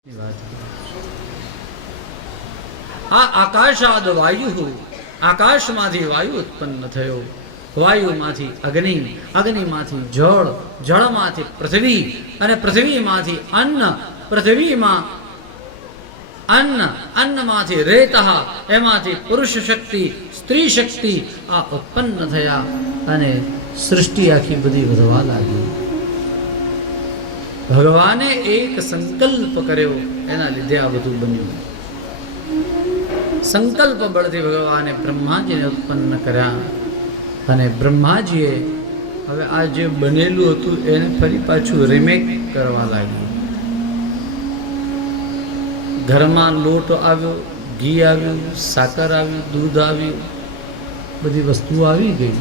આ આકાશાદ વાયુ, આકાશમાંથી વાયુ ઉત્પન્ન થયો, વાયુમાંથી અગ્નિ, અગ્નિમાંથી જળ, જળમાંથી પૃથ્વી અને પૃથ્વીમાંથી અન્ન, પૃથ્વીમાં અન્ન, અન્નમાંથી રેતઃ, એમાંથી પુરુષ શક્તિ, સ્ત્રી શક્તિ આ ઉત્પન્ન થયા અને સૃષ્ટિ આખી બધી વધવા લાગી. ભગવાને એક સંકલ્પ કર્યો, એના લીધે આ બધું બન્યું. સંકલ્પ બળથી ભગવાને બ્રહ્માજીને ઉત્પન્ન કર્યા અને બ્રહ્માજીએ હવે આ જે બનેલું હતું એને ફરી પાછું રિમેક કરવા લાગ્યું. ઘરમાં લોટ આવ્યો, ઘી આવ્યું, સાકર આવ્યું, દૂધ આવ્યું, બધી વસ્તુઓ આવી ગઈ.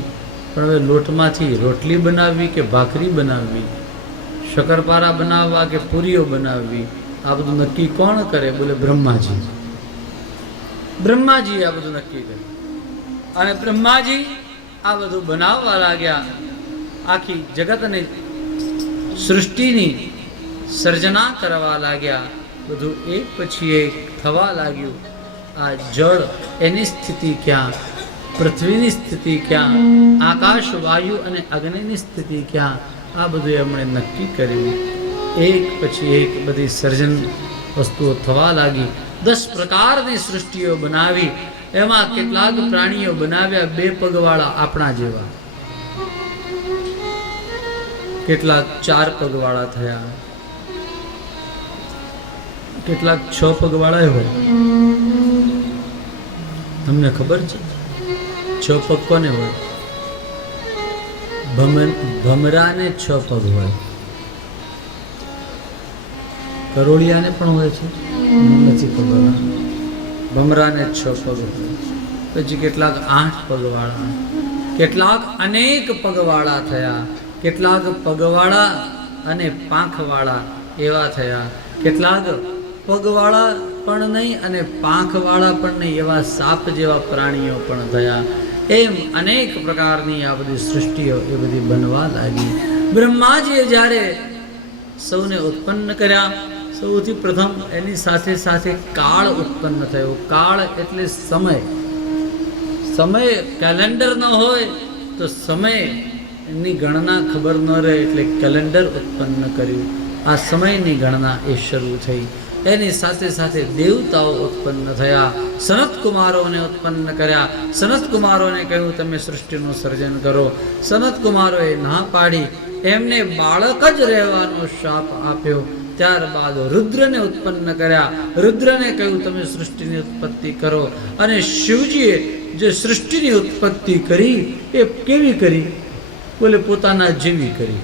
પણ હવે લોટમાંથી રોટલી બનાવવી કે ભાખરી બનાવવી, શક્કરપારા બનાવવા કે પૂરીઓ બનાવવી, આ બધું નક્કી કોણ કરે? બોલે બ્રહ્માજી. બ્રહ્માજી આ બધું નક્કી કર્યું અને બ્રહ્માજી આ બધું બનાવવા લાગ્યા. આખી જગતની સૃષ્ટિની સર્જના કરવા લાગ્યા. બધું એક પછી એક થવા લાગ્યું. આ જળ એની સ્થિતિ ક્યાં, પૃથ્વીની સ્થિતિ ક્યાં, આકાશ, વાયુ અને અગ્નિની સ્થિતિ ક્યાં, આ બધું એમણે નક્કી કર્યું. એક પછી એક બધી સર્જન વસ્તુઓ થવા લાગી. 10 પ્રકારની સૃષ્ટિઓ બનાવી. એમાં કેટલાક પ્રાણીઓ બનાવ્યા 2 પગવાળા આપણા જેવા, કેટલાક 4 પગવાળા થયા, કેટલાક 6 પગવાળા હોય. તમને ખબર છે 6 પગ કોને હોય? ભમરાને 6 પગ હોય, કરોળિયાને પણ હોય છે, નથી ખબર. ભમરાને 6 પગ હોય. પછી કેટલાક 8 પગવાળા, કેટલાક અનેક પગવાળા થયા, કેટલાક પગવાળા અને પાંખવાળા એવા થયા, કેટલાક પગવાળા પણ નહીં અને પાંખવાળા પણ નહીં એવા સાપ જેવા પ્રાણીઓ પણ થયા. એમ અનેક પ્રકારની આ બધી સૃષ્ટિઓ એ બધી બનવા લાગી. બ્રહ્માજીએ જ્યારે સૌને ઉત્પન્ન કર્યા, સૌથી પ્રથમ એની સાથે સાથે કાળ ઉત્પન્ન થયો. કાળ એટલે સમય. સમય કેલેન્ડર ન હોય તો સમયની ગણના ખબર ન રહે, એટલે કેલેન્ડર ઉત્પન્ન કર્યું. આ સમયની ગણના એ શરૂ થઈ. એની સાથે સાથે દેવતાઓ ઉત્પન્ન થયા. સનત કુમારોને ઉત્પન્ન કર્યા. સનત કુમારોને કહ્યું તમે સૃષ્ટિનું સર્જન કરો. સનત કુમારોએ ના પાડી, એમને બાળક જ રહેવાનો શાપ આપ્યો. ત્યારબાદ રુદ્રને ઉત્પન્ન કર્યા. રુદ્રને કહ્યું તમે સૃષ્ટિની ઉત્પત્તિ કરો. અને શિવજીએ જે સૃષ્ટિની ઉત્પત્તિ કરી એ કેવી કરી? બોલે પોતાના જેવી કરી.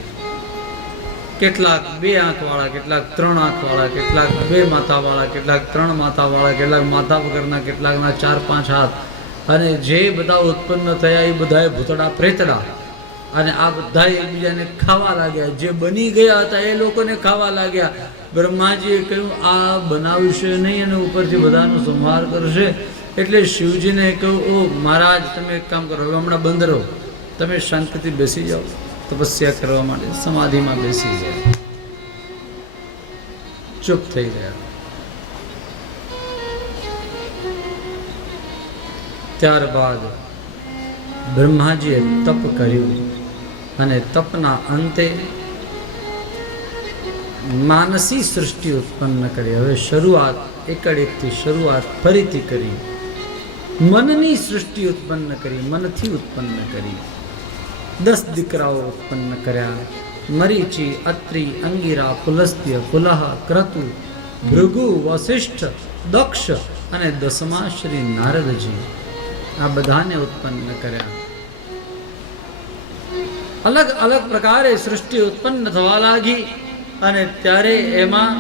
કેટલાક 2 આંખવાળા, કેટલાક 3 આંખવાળા, કેટલાક 2 માથાવાળા, કેટલાક 3 માથાવાળા, કેટલાક માથા વગરના, કેટલાકના 4-5 હાથ. અને જે બધા ઉત્પન્ન થયા એ બધાએ ભૂતડા પ્રેતડા. અને આ બધા એકબીજાને ખાવા લાગ્યા. જે બની ગયા હતા એ લોકોને ખાવા લાગ્યા. બ્રહ્માજીએ કહ્યું આ બનાવશે નહીં અને ઉપરથી બધાનો સંહાર કરશે. એટલે શિવજીને કહ્યું ઓ મહારાજ તમે એક કામ કરો, હવે હમણાં બંધ રહો, તમે શાંતિથી બેસી જાઓ, તપસ્યા કરવા માટે સમાધિમાં બેસી જાય. ચૂપ થઈ ગયા. ત્યારબાદ બ્રહ્માજીએ તપ કર્યું અને તપના અંતે માનસી સૃષ્ટિ ઉત્પન્ન કરી. હવે શરૂઆત એકડેકથી શરૂઆત ફરીથી કરી. મનની સૃષ્ટિ ઉત્પન્ન કરી, મનથી ઉત્પન્ન કરી. 10 દીકરાઓ ઉત્પન્ન કર્યા. મરીચી, અત્રિ, અંગિરા, પુલસ્ત્ય, પુલહ, ક્રતુ, ભૃગુ, વસિષ્ઠ, દક્ષ અને 10મા શ્રી નારદજી. આ બધાને ઉત્પન્ન કર્યા. અલગ અલગ પ્રકારે સૃષ્ટિ ઉત્પન્ન થવા લાગી. અને ત્યારે એમાં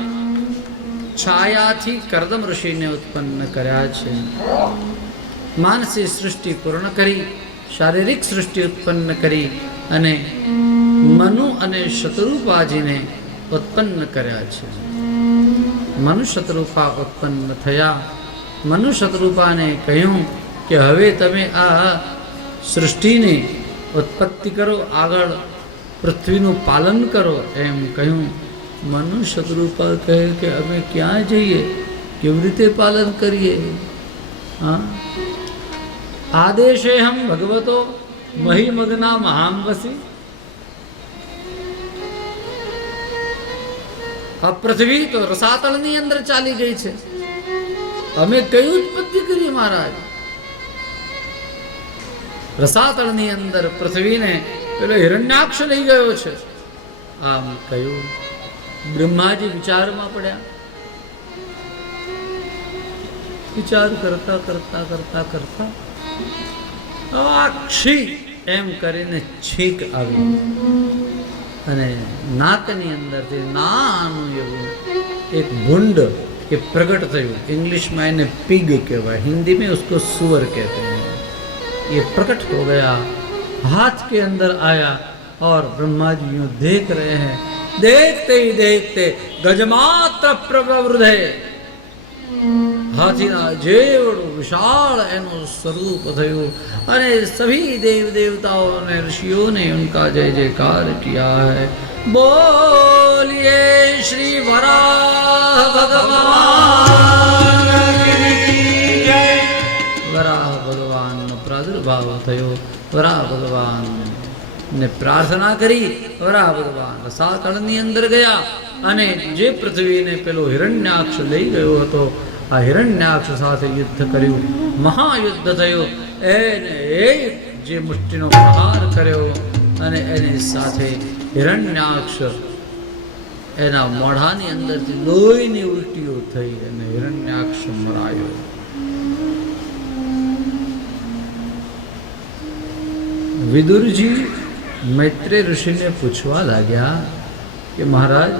છાયાથી કર્દમ ઋષિને ઉત્પન્ન કર્યા છે. માનસી સૃષ્ટિ પૂર્ણ કરી, શારીરિક સૃષ્ટિ ઉત્પન્ન કરી અને મનુ અને શતરૂપાજીને ઉત્પન્ન કર્યા છે. મનુ શતરૂપા ઉત્પન્ન થયા. મનુ શતરૂપાને કહ્યું કે હવે તમે આ સૃષ્ટિની ઉત્પત્તિ કરો, આગળ પૃથ્વીનું પાલન કરો એમ કહ્યું. મનુષ્ય કૃપા કહે કે અમે ક્યાં જઈએ, કેવી રીતે પાલન કરીએ? હા, આદેશે હમ ભગવતો મહિમગ્ના મહામ વસી. આ પૃથ્વી તો રસાતળની અંદર ચાલી ગઈ છે. અમે કઈ ઉત્પત્તિ કરી મહારાજ? રસાતળની અંદર પૃથ્વીને પેલો હિરણ્યાક્ષ લઈ ગયો છે. આમ કહ્યું. બ્રહ્માજી વિચારમાં પડ્યા. વિચાર કરતા કરતા કરતા કરતા અક્ષી એમ કરીને છીક આવી અને નાકની અંદરથી નાનું એવું એક ભૂંડ એ પ્રગટ થયું. इंग्लिश में એને पिग कहवाय, हिंदी में उसको सुअर कहते हैं. ये प्रकट हो गया, हाथ के अंदर आया और ब्रह्मा जी यूं देख रहे हैं. देखते ही देखते गजमात्र प्रवृद्धे हाथीना जेवड़ું विशाल એનું સ્વરૂપ થયું અને सभी देव देवताओं ने ऋषियों ने उनका जय जयकार किया है. बोलिए श्री वराह भगवान की जय. वराह भगवान નો પ્રાદુર્ભાવ થયો. વરાહ ભગવાન ને પ્રાર્થના કરી. વરાહ ભગવાન રસાતળની અંદર ગયા અને જે પૃથ્વીને પેલો હિરણ્યાક્ષ લઈ ગયો હતો, આ હિરણ્યાક્ષ સાથે યુદ્ધ કર્યું. મહાયુદ્ધ થયું. એને એક જે મુષ્ટિનો પ્રહાર કર્યો અને એની સાથે હિરણ્યાક્ષ એના મોઢાની અંદરથી લોહીની ઉલટીઓ થઈ અને હિરણ્યાક્ષ મરાયો. વિદુરજી મૈત્રેય ઋષિને પૂછવા લાગ્યા કે મહારાજ,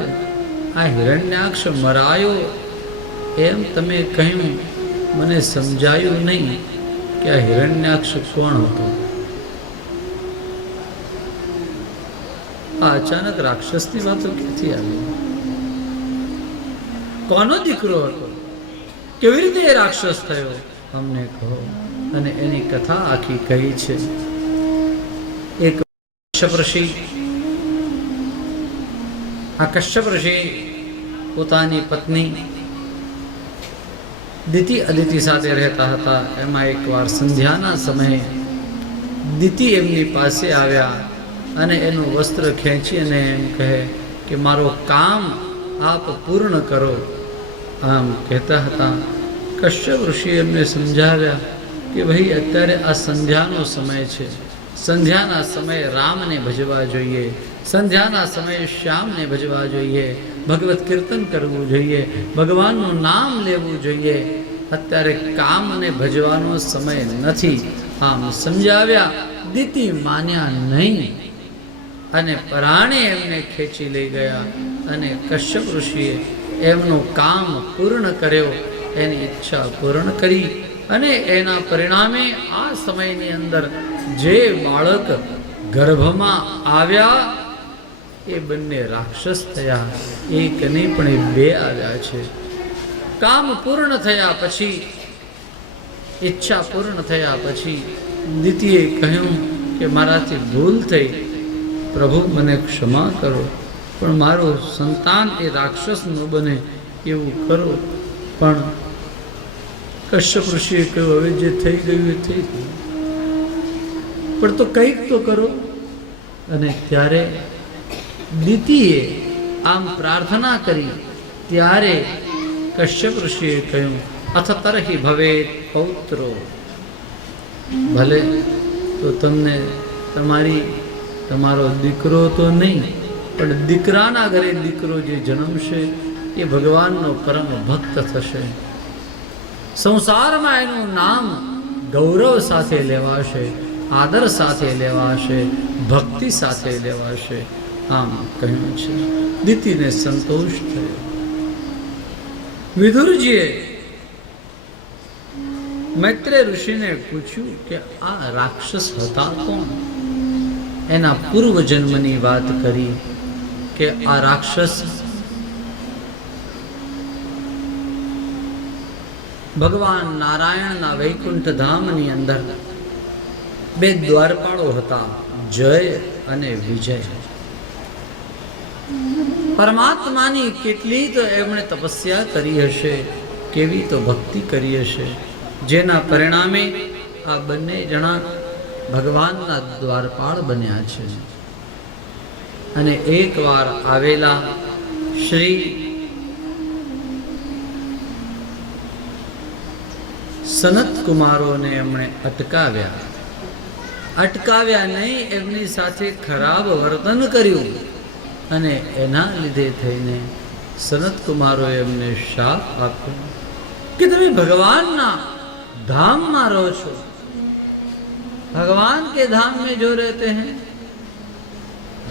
આ હિરણ્યાક્ષ મરાયો એમ તમે કહ્યું, મને સમજાયું નહીં કે આ હિરણ્યાક્ષ કોણ હતો? આ અચાનક રાક્ષસની વાતો ક્યાંથી આવી? કોનો દીકરો હતો? કેવી રીતે એ રાક્ષસ થયો? અમને કહો. અને એની કથા આખી કહી છે. એક કશ્યપ ઋષિ, આ કશ્યપ ઋષિ પોતાની પત્ની દિતિ અદિતિ સાથે રહેતા હતા. એમાં એકવાર સંધ્યાના સમયે દિતિ એમની પાસે આવ્યા અને એનું વસ્ત્ર ખેંચી અને એમ કહે કે મારો કામ આપ પૂર્ણ કરો. આમ કહેતા હતા. કશ્યપ ઋષિ એમને સમજાવ્યા કે ભાઈ અત્યારે આ સંધ્યાનો સમય છે. સંધ્યાના સમયે રામને ભજવા જોઈએ, સંધ્યાના સમયે શ્યામને ભજવા જોઈએ, ભગવત કીર્તન કરવું જોઈએ, ભગવાનનું નામ લેવું જોઈએ. અત્યારે કામને ભજવાનો સમય નથી. આમ સમજાવ્યા. દિતિ માન્યા નહીં અને પરાણે એમને ખેંચી લઈ ગયા અને કશ્યપ ઋષિએ એમનું કામ પૂર્ણ કર્યો, એની ઈચ્છા પૂર્ણ કરી. અને એના પરિણામે આ સમયની અંદર જે બાળક ગર્ભમાં આવ્યા એ બંને રાક્ષસ થયા. એક નહીં પણ એ બે આવ્યા છે. કામ પૂર્ણ થયા પછી, ઈચ્છા પૂર્ણ થયા પછી દિતિએ કહ્યું કે મારાથી ભૂલ થઈ, પ્રભુ મને ક્ષમા કરો, પણ મારું સંતાન એ રાક્ષસ ન બને એવું કરો. પણ કશ્યપ ઋષિએ કહ્યું હવે જે થઈ ગયું એ થઈ ગયું, પણ તો કંઈક તો કરો. અને ત્યારે દિતિએ આમ પ્રાર્થના કરી. ત્યારે કશ્યપ ઋષિએ કહ્યું અથ તરહિ ભવેત પૌત્રો. ભલે તો તમને તમારો દીકરો તો નહીં, પણ દીકરાના ઘરે દીકરો જે જન્મશે એ ભગવાનનો પરમ ભક્ત થશે. સંસારમાં એનું નામ ગૌરવ સાથે લેવાશે, આદર સાથે લેવાશે, ભક્તિ સાથે લેવાશે. આમ કહ્યું છે. દિતિને સંતોષ થયો. વિદુરજીએ મૈત્રેય ઋષિને પૂછ્યું કે આ રાક્ષસ હતા કોણ? એના પૂર્વ જન્મની વાત કરી કે આ રાક્ષસ ભગવાન નારાયણના વૈકુંઠ ધામની અંદર બે દ્વારપાળો હતા, જય અને વિજય. પરમાત્માની કેટલી તો એમણે તપસ્યા કરી હશે, કેવી તો ભક્તિ કરી હશે, જેના પરિણામે આ બંને જણા ભગવાનના દ્વારપાળ બન્યા છે. અને એકવાર આવેલા શ્રી સનત કુમારોને એમણે અટકાવ્યા નહીં, એમની સાથે ખરાબ વર્તન કર્યું અને એના લીધે થઈને સનત કુમારોએ એમને શાપ આપ્યો કે તમે ભગવાનના धाम रहो छो, भगवान के धाम में जो रहते हैं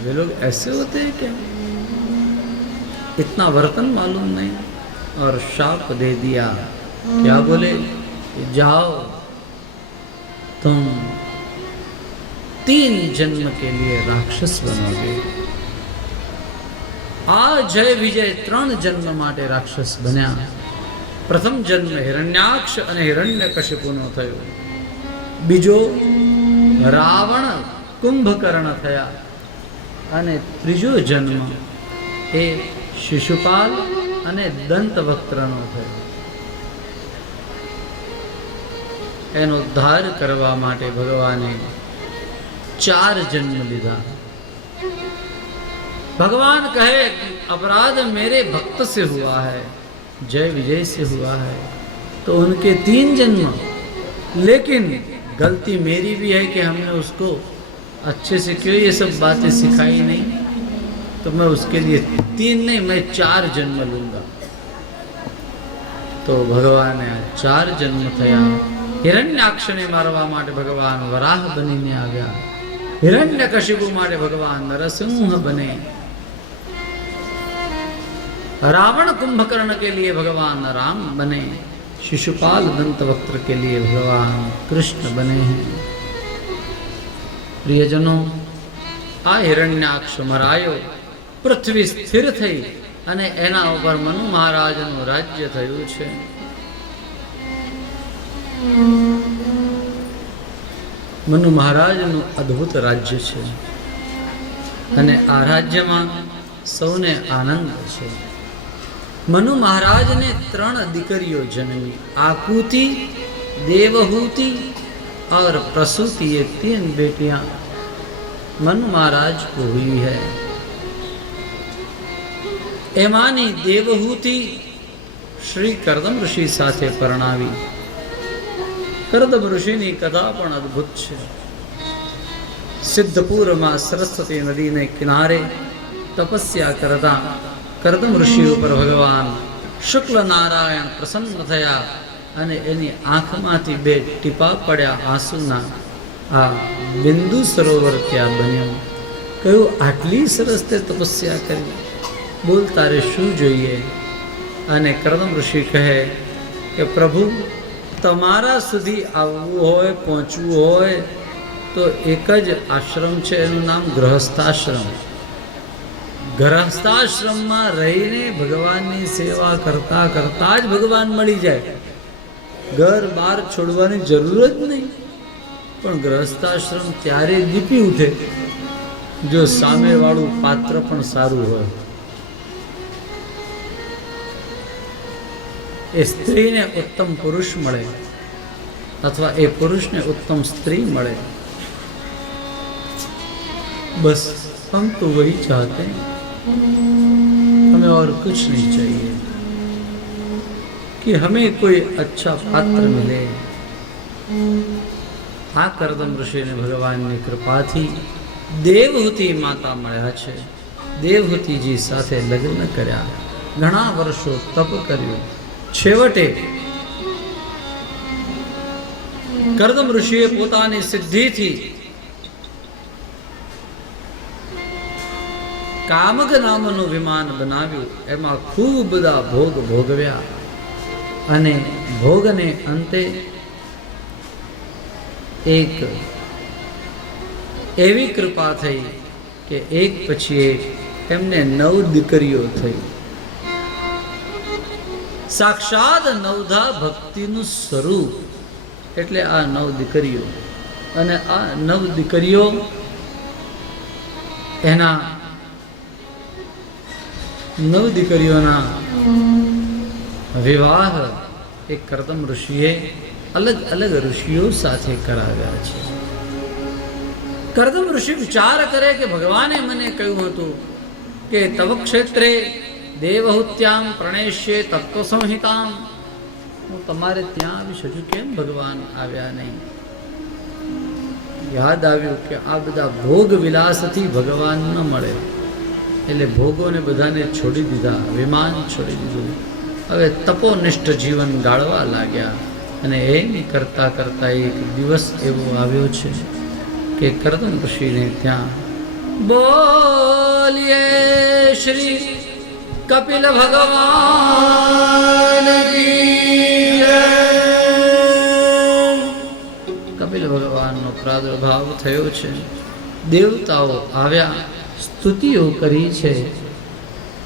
वे लोग ऐसे होते हैं क्या? इतना वर्तन मालूम नहीं और शाप दे दिया. क्या बोले? जाओ तुम 3 जन्म के लिए राक्षस बनोगे. आ जय विजय 3 जन्म माटे राक्षस बन्या. प्रथम जन्म हिरण्याक्ष અને હિરણ્યકશિપુનો થયો. બીજો રાવણ કુંભકર્ણ થયા અને ત્રીજો જન્મ એ શિશુપાલ અને દંતવક્ત્રનો થયો. એનો ઉદ્ધાર કરવા માટે ભગવાને 4 જન્મ લીધા. भगवान कहे अपराध मेरे भक्त से हुआ है, जय विजय से हुआ है, तो उनके 3 जन्म. लेकिन गलती मेरी भी है कि हमने उसको अच्छे से क्यों ये सब बातें सिखाई नहीं, तो मैं उसके लिए 3 नहीं मैं 4 जन्म लूँगा. तो भगवान 4 जन्म थया. हिरण्याक्ष ने मारवा माटे भगवान वराह बनीने आव्या. हिरण्यकशिपु माटे भगवान नरसिंह बने. रावण कुंभकर्ण के लिए भगवान राम बने. शिशुपाल दंतवक्त्र के लिए भगवान कृष्ण बने हैं. प्रियजनों, आ हिरण्याक्ष मरायो, पृथ्वी स्थिर थई અને એના ઉપર મનુ મહારાજનું રાજ્ય થયું છે. મનુ મહારાજનું અદ્ભુત રાજ્ય છે અને આ રાજ્યમાં સૌને આનંદ છે. मनु महाराज ने 3 दीकरियों जन्मी. आकुति, देवहूति और प्रसूति, ये 3 बेटियां मनु महाराज को हुई है. एमानी देवहूति श्री कर्दम ऋषि साथे परणावी. कर्दम ऋषिनी कथा पण अद्भुत है. सिद्धपुर में सरस्वती नदी ने किनारे तपस्या करता कर्दम ऋषि पर भगवान शुक्ल नारायण प्रसन्न थया અને એની આંખમાંથી 2 ટીપા પડ્યા આંસુના. આ બિંદુ સરોવર ત્યાં બન્યું. કહ્યું આટલી સરસ તે તપસ્યા કરી, બોલ તારે શું જોઈએ? અને કર્દમ ઋષિ કહે કે પ્રભુ તમારા સુધી આવવું હોય, પહોંચવું હોય તો એક જ આશ્રમ છે, એનું નામ ગૃહસ્થાશ્રમ. ગૃહસ્થાશ્રમમાં રહીને ભગવાનની સેવા કરતા કરતા જ ભગવાન મળી જાય. ઘર બહાર છોડવાની જરૂર જ નહીં. પણ ગૃહસ્થાશ્રમ ત્યારે દીપી ઉઠે જો સામેવાળું પાત્ર પણ સારું હોય. એ સ્ત્રીને ઉત્તમ પુરુષ મળે અથવા એ પુરુષને ઉત્તમ સ્ત્રી મળે. बस हम तो वही चाहते हैं, हमें और कुछ नहीं चाहिए कि हमें कोई अच्छा पात्र मिले. आ कर्दम ऋषि ने भगवान की कृपा थी देवहूति माता મળ્યા છે. દેવહૂતિજી સાથે લગ્ન કર્યા, ઘણા વર્ષો તપ કર્યું. છેવટે કર્દમ ઋષિએ પોતાની સિદ્ધિથી કામગ નામનું વિમાન બનાવ્યું. એમાં ખૂબ બધા ભોગ ભોગવ્યા અને ભોગને અંતે એક એવી કૃપા થઈ કે એક પછી એક એમને 9 દીકરીઓ થઈ. સાક્ષાત નવધા ભક્તિનું સ્વરૂપ એટલે આ 9 દીકરીઓ. અને આ 9 દીકરીઓ એના 9 દીકરીઓના વિવાહ એક કરદમ ઋષિએ અલગ અલગ ઋષિઓ સાથે કરાવ્યા છે. કરદમ ઋષિ વિચાર કરે કે ભગવાને મને કહ્યું હતું કે તવ ક્ષેત્રે દેવહુત્યામ પ્રણેશ્ય તત્વ સંહિતામ, હું તમારે ત્યાં આવીશ, હજુ કેમ ભગવાન આવ્યા નહીં? યાદ આવ્યું કે આ બધા ભોગ વિલાસથી ભગવાન ન મળે, એટલે ભોગોને બધાને છોડી દીધા, વિમાન છોડી દીધું. હવે તપોનિષ્ઠ જીવન ગાળવા લાગ્યા. અને એમ કરતા કરતા એક દિવસ એવો આવ્યો છે કે કરદમ ઋષિને ત્યાં બોલીએ શ્રી કપિલ ભગવાન કી જય. કપિલ ભગવાનનો પ્રાદુર્ભાવ થયો છે. દેવતાઓ આવ્યા, સ્તુતિઓ કરી છે.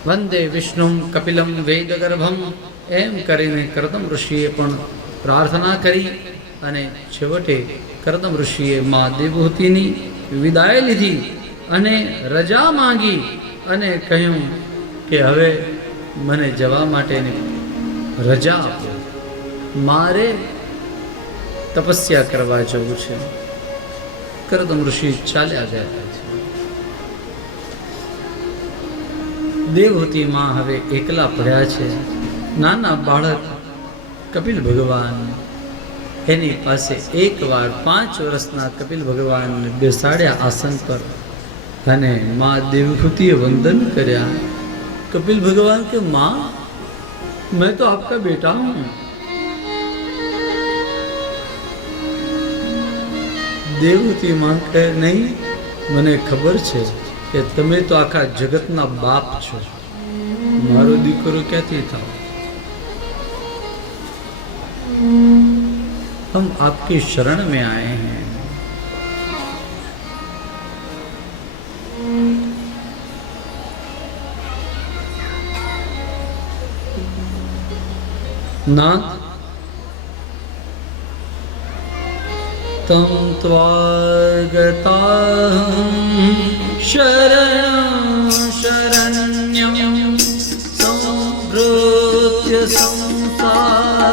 વંદે વિષ્ણુમ કપિલમ વેદગર્ભમ એમ કરીને કરદમ ઋષિએ પણ પ્રાર્થના કરી. અને છેવટે કરદમ ઋષિએ મા દેવહૂતિની વિદાય લીધી અને રજા માંગી અને કહ્યું કે હવે મને જવા માટેની રજા આપો, મારે તપસ્યા કરવા જવું છે. કરદમ ઋષિ ચાલ્યા ગયા. દેવહૂતિ માં હવે એકલા પડ્યા છે. નાના બાળક કપિલ ભગવાન એની પાસે એકવાર 5 વર્ષના કપિલ ભગવાનને બેસાડ્યા આસન પર અને મા દેવહૂતિએ વંદન કર્યા. कपिल भगवान के माँ मैं तो आपका बेटा हूं. देवहूति मां કહે નહીં, મને ખબર છે કે તમે તો આખા જગતના બાપ છો, મારો દીકરો ક્યાંથી થાવ? हम आपकी शरण में आए हैं. नाथ तम त्वागता शरणं शरण्यं संभृत्य संसारतरो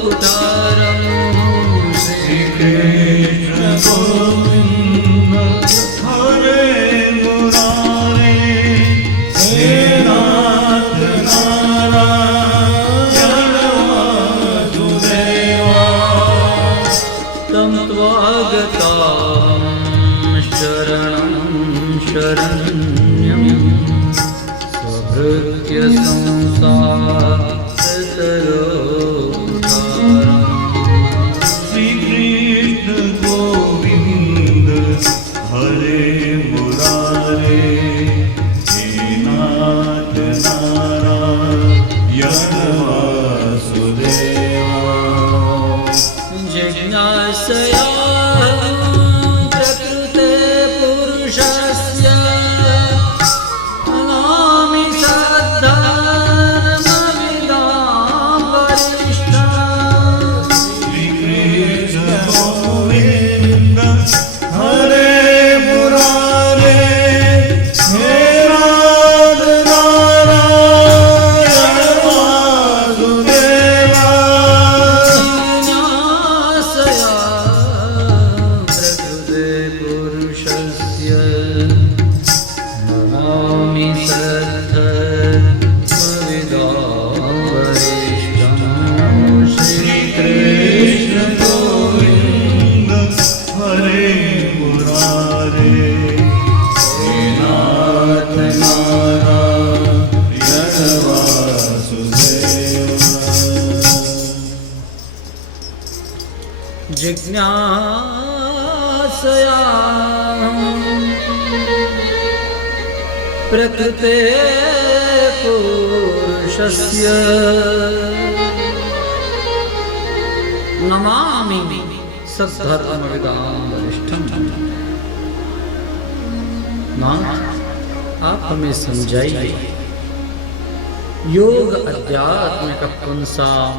कुटारं श्री कृष्ण गोविंद हरे मुरारे हे नाथ नारायण वासुदेवा तम त्वागतं शरणं शरण्यं स्वभृत्य संसारतरो जिज्ञासया प्रकृते पुरुषस्य नमामि सद्धर्मविदां वरिष्ठं. नाथ आप हमें समझाइए योग अध्यात्मिक पुंसाम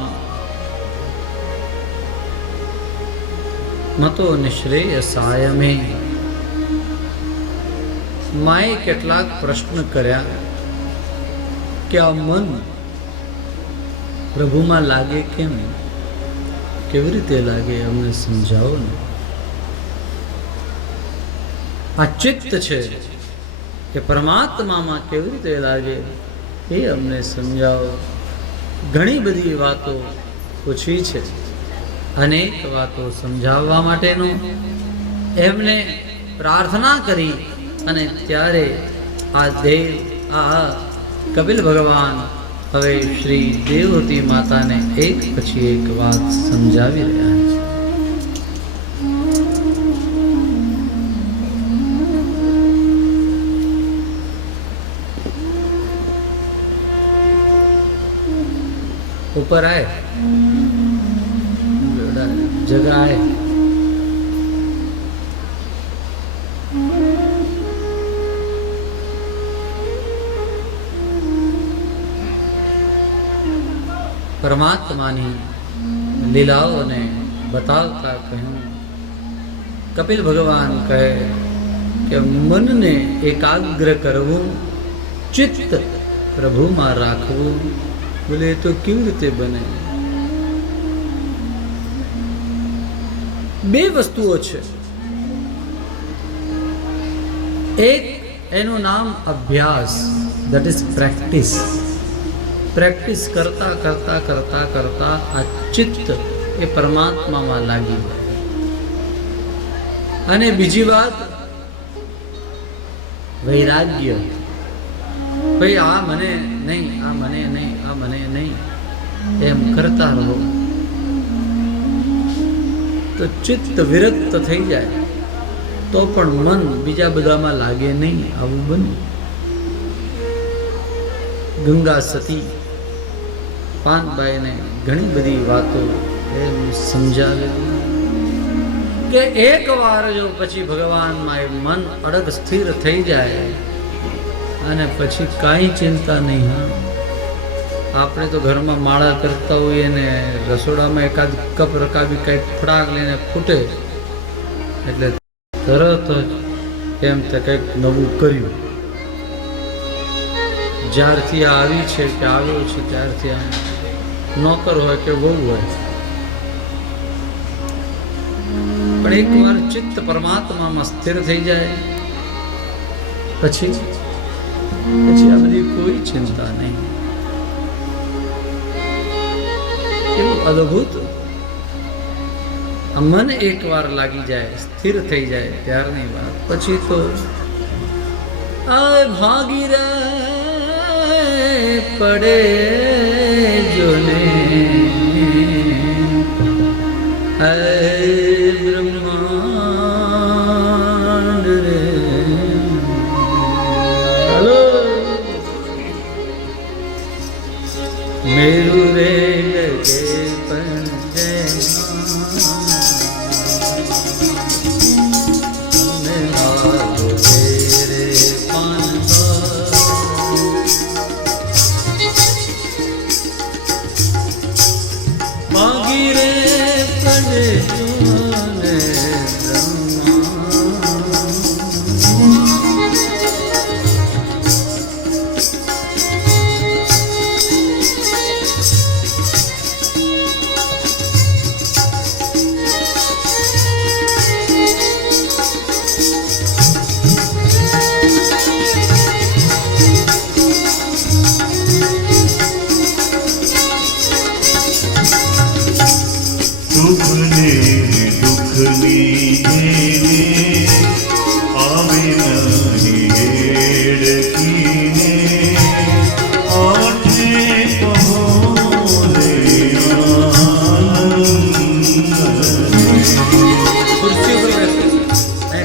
मतो निश्रेयसाय में. માએ કેટલાક પ્રશ્ન કર્યા કે આ મન પ્રભુમાં લાગે કેમ, કેવી રીતે લાગે, અમને સમજાવો ને. આ ચિત્ત છે કે પરમાત્મામાં કેવી રીતે લાગે એ અમને સમજાવો. ઘણી બધી વાતો પૂછી છે, અનેક વાતો સમજાવવા માટેનો એમને પ્રાર્થના કરી. અને ત્યારે આ દેવ આ કપિલ ભગવાન હવે શ્રી દેવહૂતિ માતાને એક પછી એક વાત સમજાવી રહ્યા છે. ऊपर आए, जगह आए. પરમાત્માની લીલાઓને બતાવતા કહ્યું. કપિલ ભગવાન કહે કે મનને એકાગ્ર કરવું, ચિત્ત પ્રભુમાં રાખવું. બોલે તો કેવી રીતે બને? બે વસ્તુઓ છે. એક એનું નામ અભ્યાસ, દેટ ઇઝ પ્રેક્ટિસ. પ્રેક્ટિસ કરતા કરતા કરતા કરતા આ ચિત્ત એ પરમાત્મામાં લાગી જાય. અને બીજી વાત વૈરાગ્ય. ભાઈ આ મને નહીં, આ મને નહીં, આ મને નહીં, એમ કરતા રહો તો ચિત્ત વિરક્ત થઈ જાય, તો પણ મન બીજા બધામાં લાગે નહીં. આવું બને. ગંગા સતી પાનબાઈને ઘણી બધી વાતો એમ સમજાવેલી કે એક વાર જો પછી ભગવાનમાં એ મન અડગ સ્થિર થઈ જાય અને પછી કાંઈ ચિંતા નહીં. હા, આપણે તો ઘરમાં માળા કરતા હોઈએ ને રસોડામાં એકાદ કપ રકાબી કંઈક ફડાક લઈને ફૂટે એટલે તરત જ એમ તે કંઈક નવું કર્યું. જ્યારથી આવી છે કે આવ્યો છે ત્યારથી આ નોકર હોય કે વહુ હોય, પણ એકવાર ચિત્ત પરમાત્મામાં સ્થિર થઈ જાય પછી આ બધી કોઈ ચિંતા નહીં. કેવું અદ્ભુત! મન એકવાર લાગી જાય, સ્થિર થઈ જાય ત્યારની વાત. પછી તો આ ભાગી રે પડે જોને બ્રહ્માંડ રે. હલો મેરુ રે લગે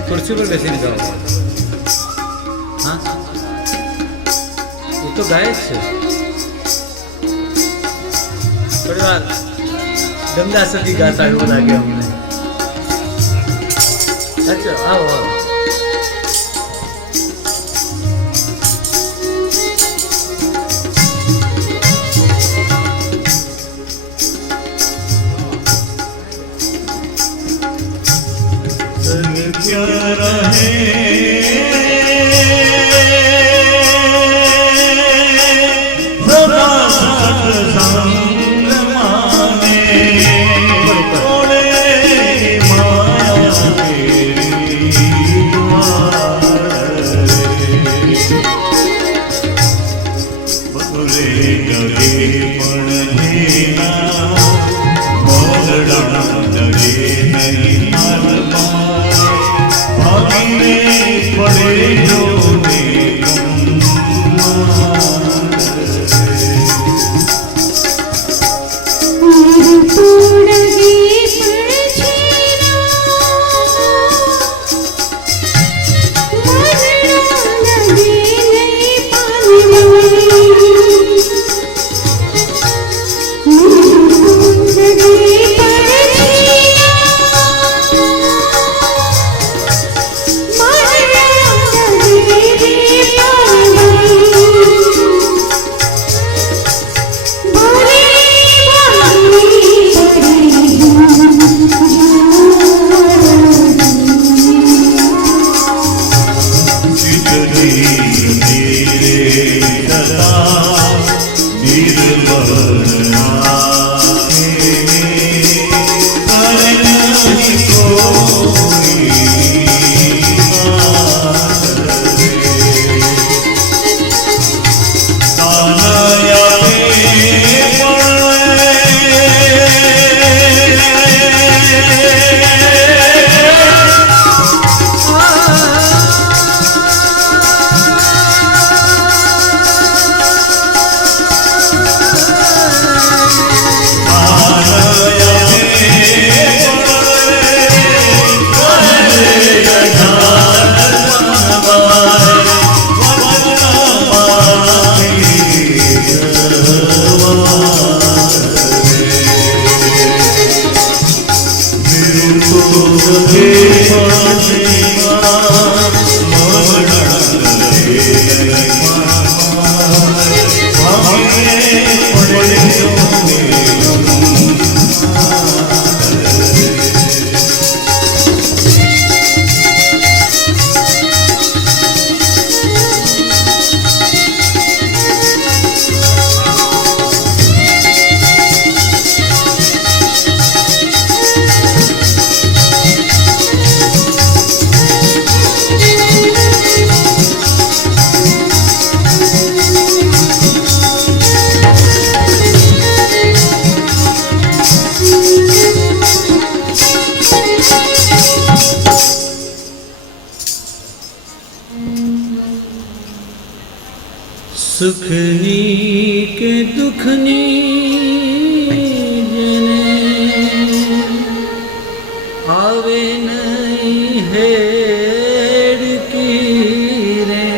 कुर्सी पर बैसी नहीं जाओ. हाँ ये तो गायक છે. થોડી વાર ગંગા સતી ગાતા એવું લાગે અમને. અચ્છા આવો આવો. प्यारा है સુખની કે દુઃખની જેને આવે નહીં હેડકી રે,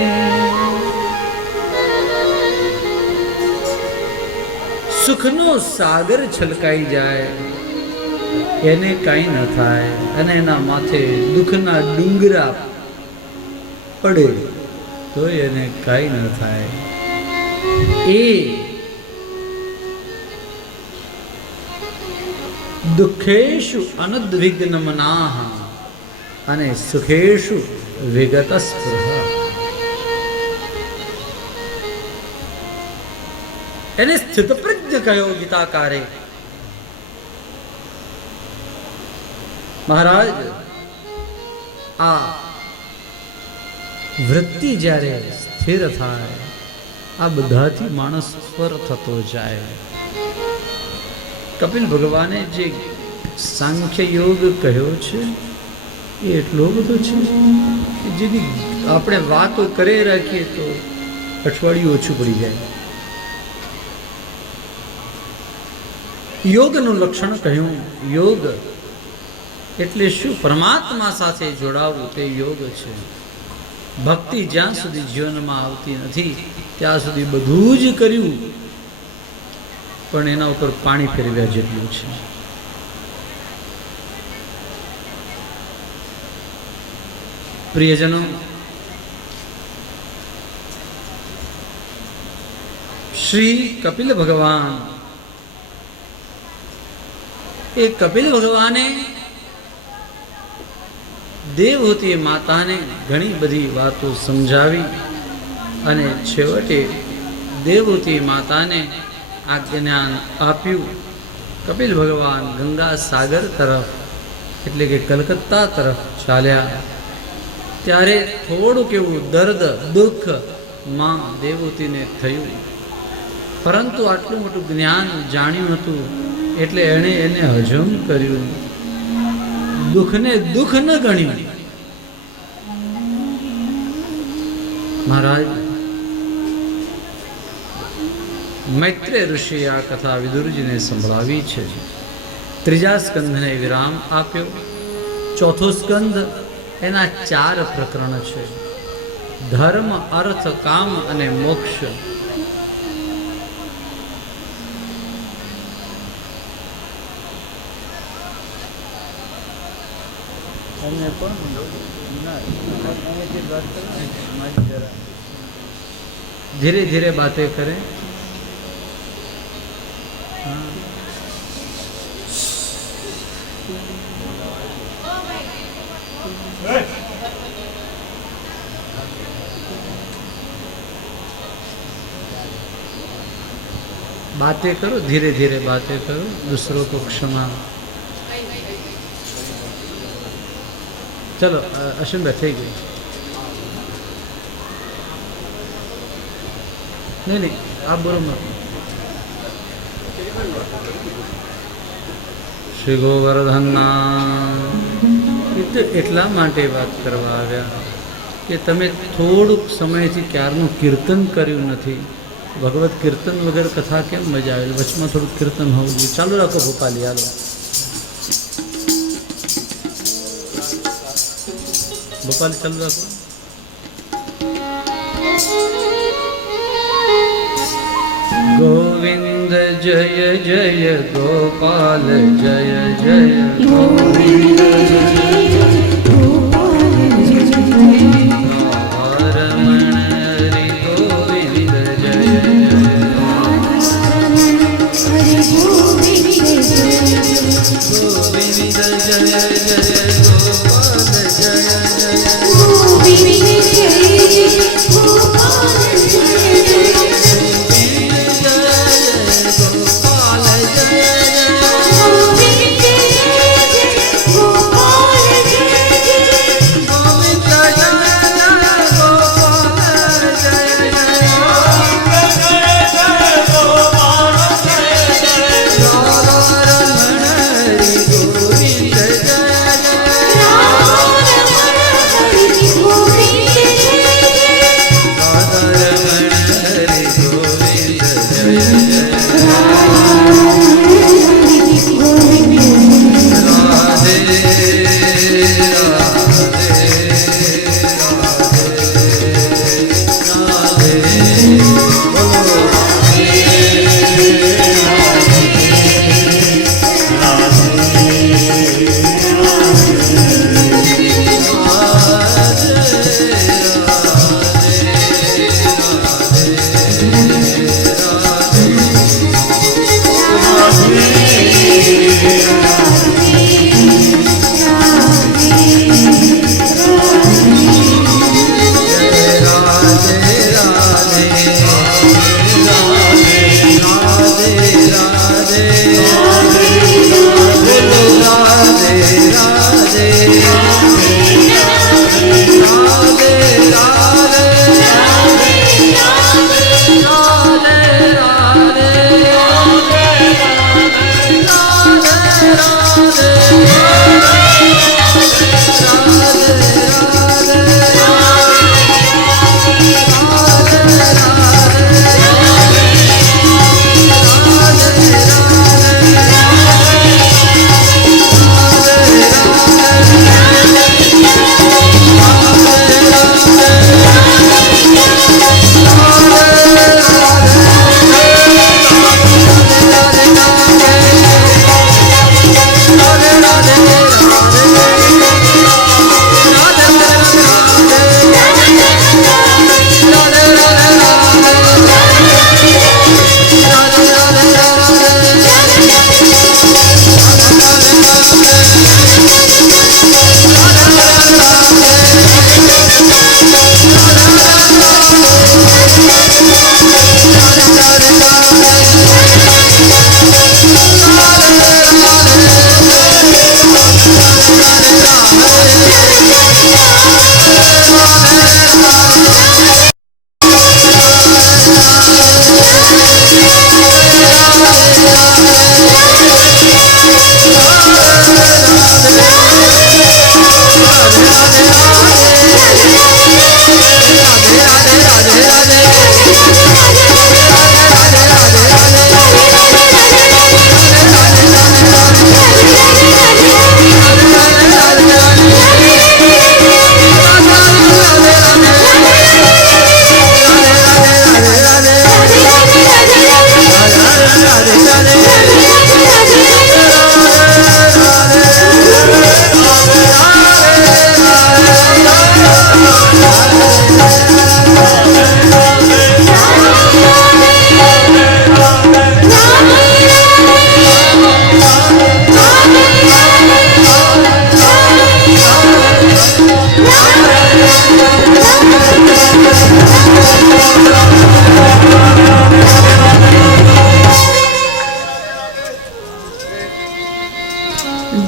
સુખનો સાગર છલકાઈ જાય એને કાંઈ ન થાય, અને એના માથે દુઃખના ડુંગરા પડે તો એને કાંઈ ન થાય. એ દુઃખેષુ અનુદ્વિગ્નમનાઃ અને સુખેષુ વિગતસ્પૃહ, એને સ્થિતપ્રજ્ઞ કહ્યો ગીતાકારે. મહારાજ, આ વૃત્તિ જ્યારે સ્થિર થાય આ બધાથી માણસ પર થતો જાય. કપિલ ભગવાને જે સાંખ્ય યોગ કહ્યો છે એ એટલો બધો છે કે જેની આપણે વાતો કરે રાખીએ તો અઠવાડિયું ઓછું પડી જાય. યોગનું લક્ષણ કહ્યું. યોગ એટલે શું? પરમાત્મા સાથે જોડાવું તે યોગ છે. ભક્તિ જ્યાં સુધી જીવનમાં આવતી નથી ત્યાં સુધી બધું જ કર્યું પણ એના ઉપર પાણી ફેરવ્યા જેટલું છે. પ્રિયજનો, શ્રી કપિલ ભગવાન, એ કપિલ ભગવાને દેવહૂતિ માતાને ઘણી બધી વાતો સમજાવી અને છેવટે દેવહૂતિ માતાને આ જ્ઞાન આપ્યું. કપિલ ભગવાન ગંગા સાગર તરફ એટલે કે કલકત્તા તરફ ચાલ્યા ત્યારે થોડુંક એવું દર્દ દુઃખ માં દેવહૂતિને થયું, પરંતુ આટલું મોટું જ્ઞાન જાણ્યું હતું એટલે એણે એને હજમ કર્યું, દુઃખને દુઃખ ન ગણ્યું. મહારાજ, મૈત્રેય ઋષિએ આ કથા વિદુરજીને સંભળાવી છે. ત્રીજા સ્કંધને વિરામ આપ્યો. ચોથો સ્કંધ, એના 4 પ્રકરણ છે: ધર્મ, અર્થ, કામ અને મોક્ષ. ધીરે ધીરે બાतें करें. बातें करो, धीरे धीरे बातें करो, दूसरों को क्षमा। चलो अश्विन भाई થઈ ગઈ। नहीं आप बोलो मत। શ્રી ગોવર્ધનના એટલા માટે વાત કરવા આવ્યા કે તમે થોડુંક સમયથી ક્યારનું કીર્તન કર્યું નથી। ભગવત કીર્તન વગર કથા કેમ મજા આવે? વચમાં થોડુંક કીર્તન હોવું જોઈએ। ચાલુ રાખો ભોપાલી, હાલો ભોપાલી ચાલુ રાખો। गोविंद जय जय गोपाल जय जय गोविंद जय जय गोपाल जय जय रमण हरि गोविंद जय जय हरि गोविंद जय गोविंद जय जय गोपाल जय जय गोविंद जय गोपाल जय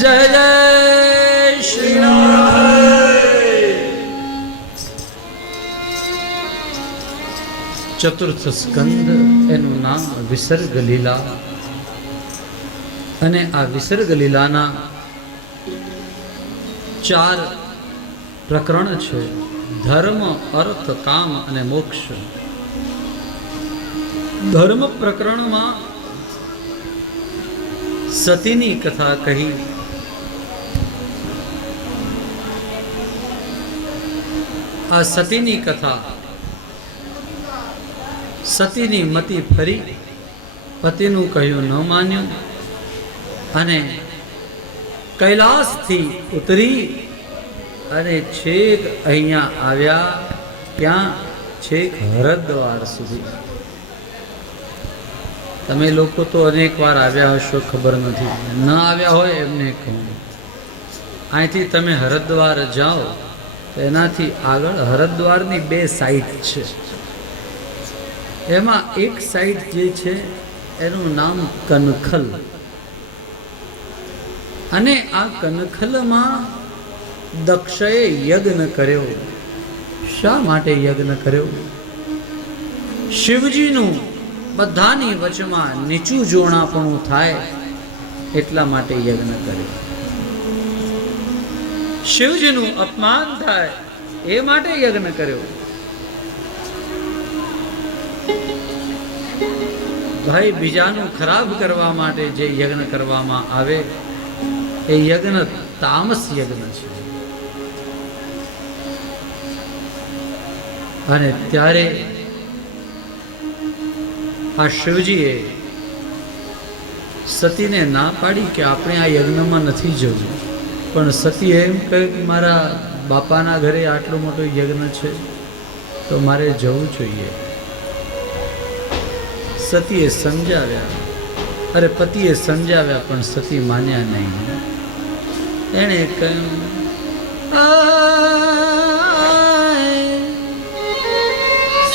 જય જય શ્રી રામ. ચતુર્થ સ્કંદ, એનું નામ વિસર્ગ લીલા. અને આ વિસર્ગ લીલાના 4 પ્રકરણ છે: ધર્મ, અર્થ, કામ અને મોક્ષ. ધર્મ પ્રકરણમાં સતીની કથા કહી. આ સતીની કથા, સતીની મતિ ફરી, પતિનું કહ્યું ન માન્યું અને કૈલાસથી ઉતરી અને છેક અહીંયા આવ્યા. ક્યાં? છેક હરદ્વાર સુધી. તમે લોકો તો અનેક વાર આવ્યા હશો, ખબર નથી. ન આવ્યા હોય એમને કહું, અહીંથી તમે હરદ્વાર જાઓ તો એનાથી આગળ હરદ્વારની 2 સાઈડ છે. એમાં એક સાઈડ જે છે એનું નામ કનખલ. અને આ કનખલમાં દક્ષએ યજ્ઞ કર્યો. શા માટે યજ્ઞ કર્યો? શિવજીનું બધાની વચમાં નીચું જોણાપણું થાય એટલા માટે યજ્ઞ કર્યો. શિવજીનું અપમાન થાય એ માટે યજ્ઞ કર્યો. ભાઈ, બીજાનું ખરાબ કરવા માટે જે યજ્ઞ કરવામાં આવે એ યજ્ઞ તામસ યજ્ઞ છે. અને ત્યારે આ શિવજીએ સતીને ના પાડી કે આપણે આ યજ્ઞમાં નથી જવું. પણ સતીએ એમ કહ્યું કે મારા બાપાના ઘરે આટલો મોટો યજ્ઞ છે તો મારે જવું જોઈએ. સતીએ સમજાવ્યા, અરે પતિએ સમજાવ્યા, પણ સતી માન્યા નહીં. એણે કહ્યું,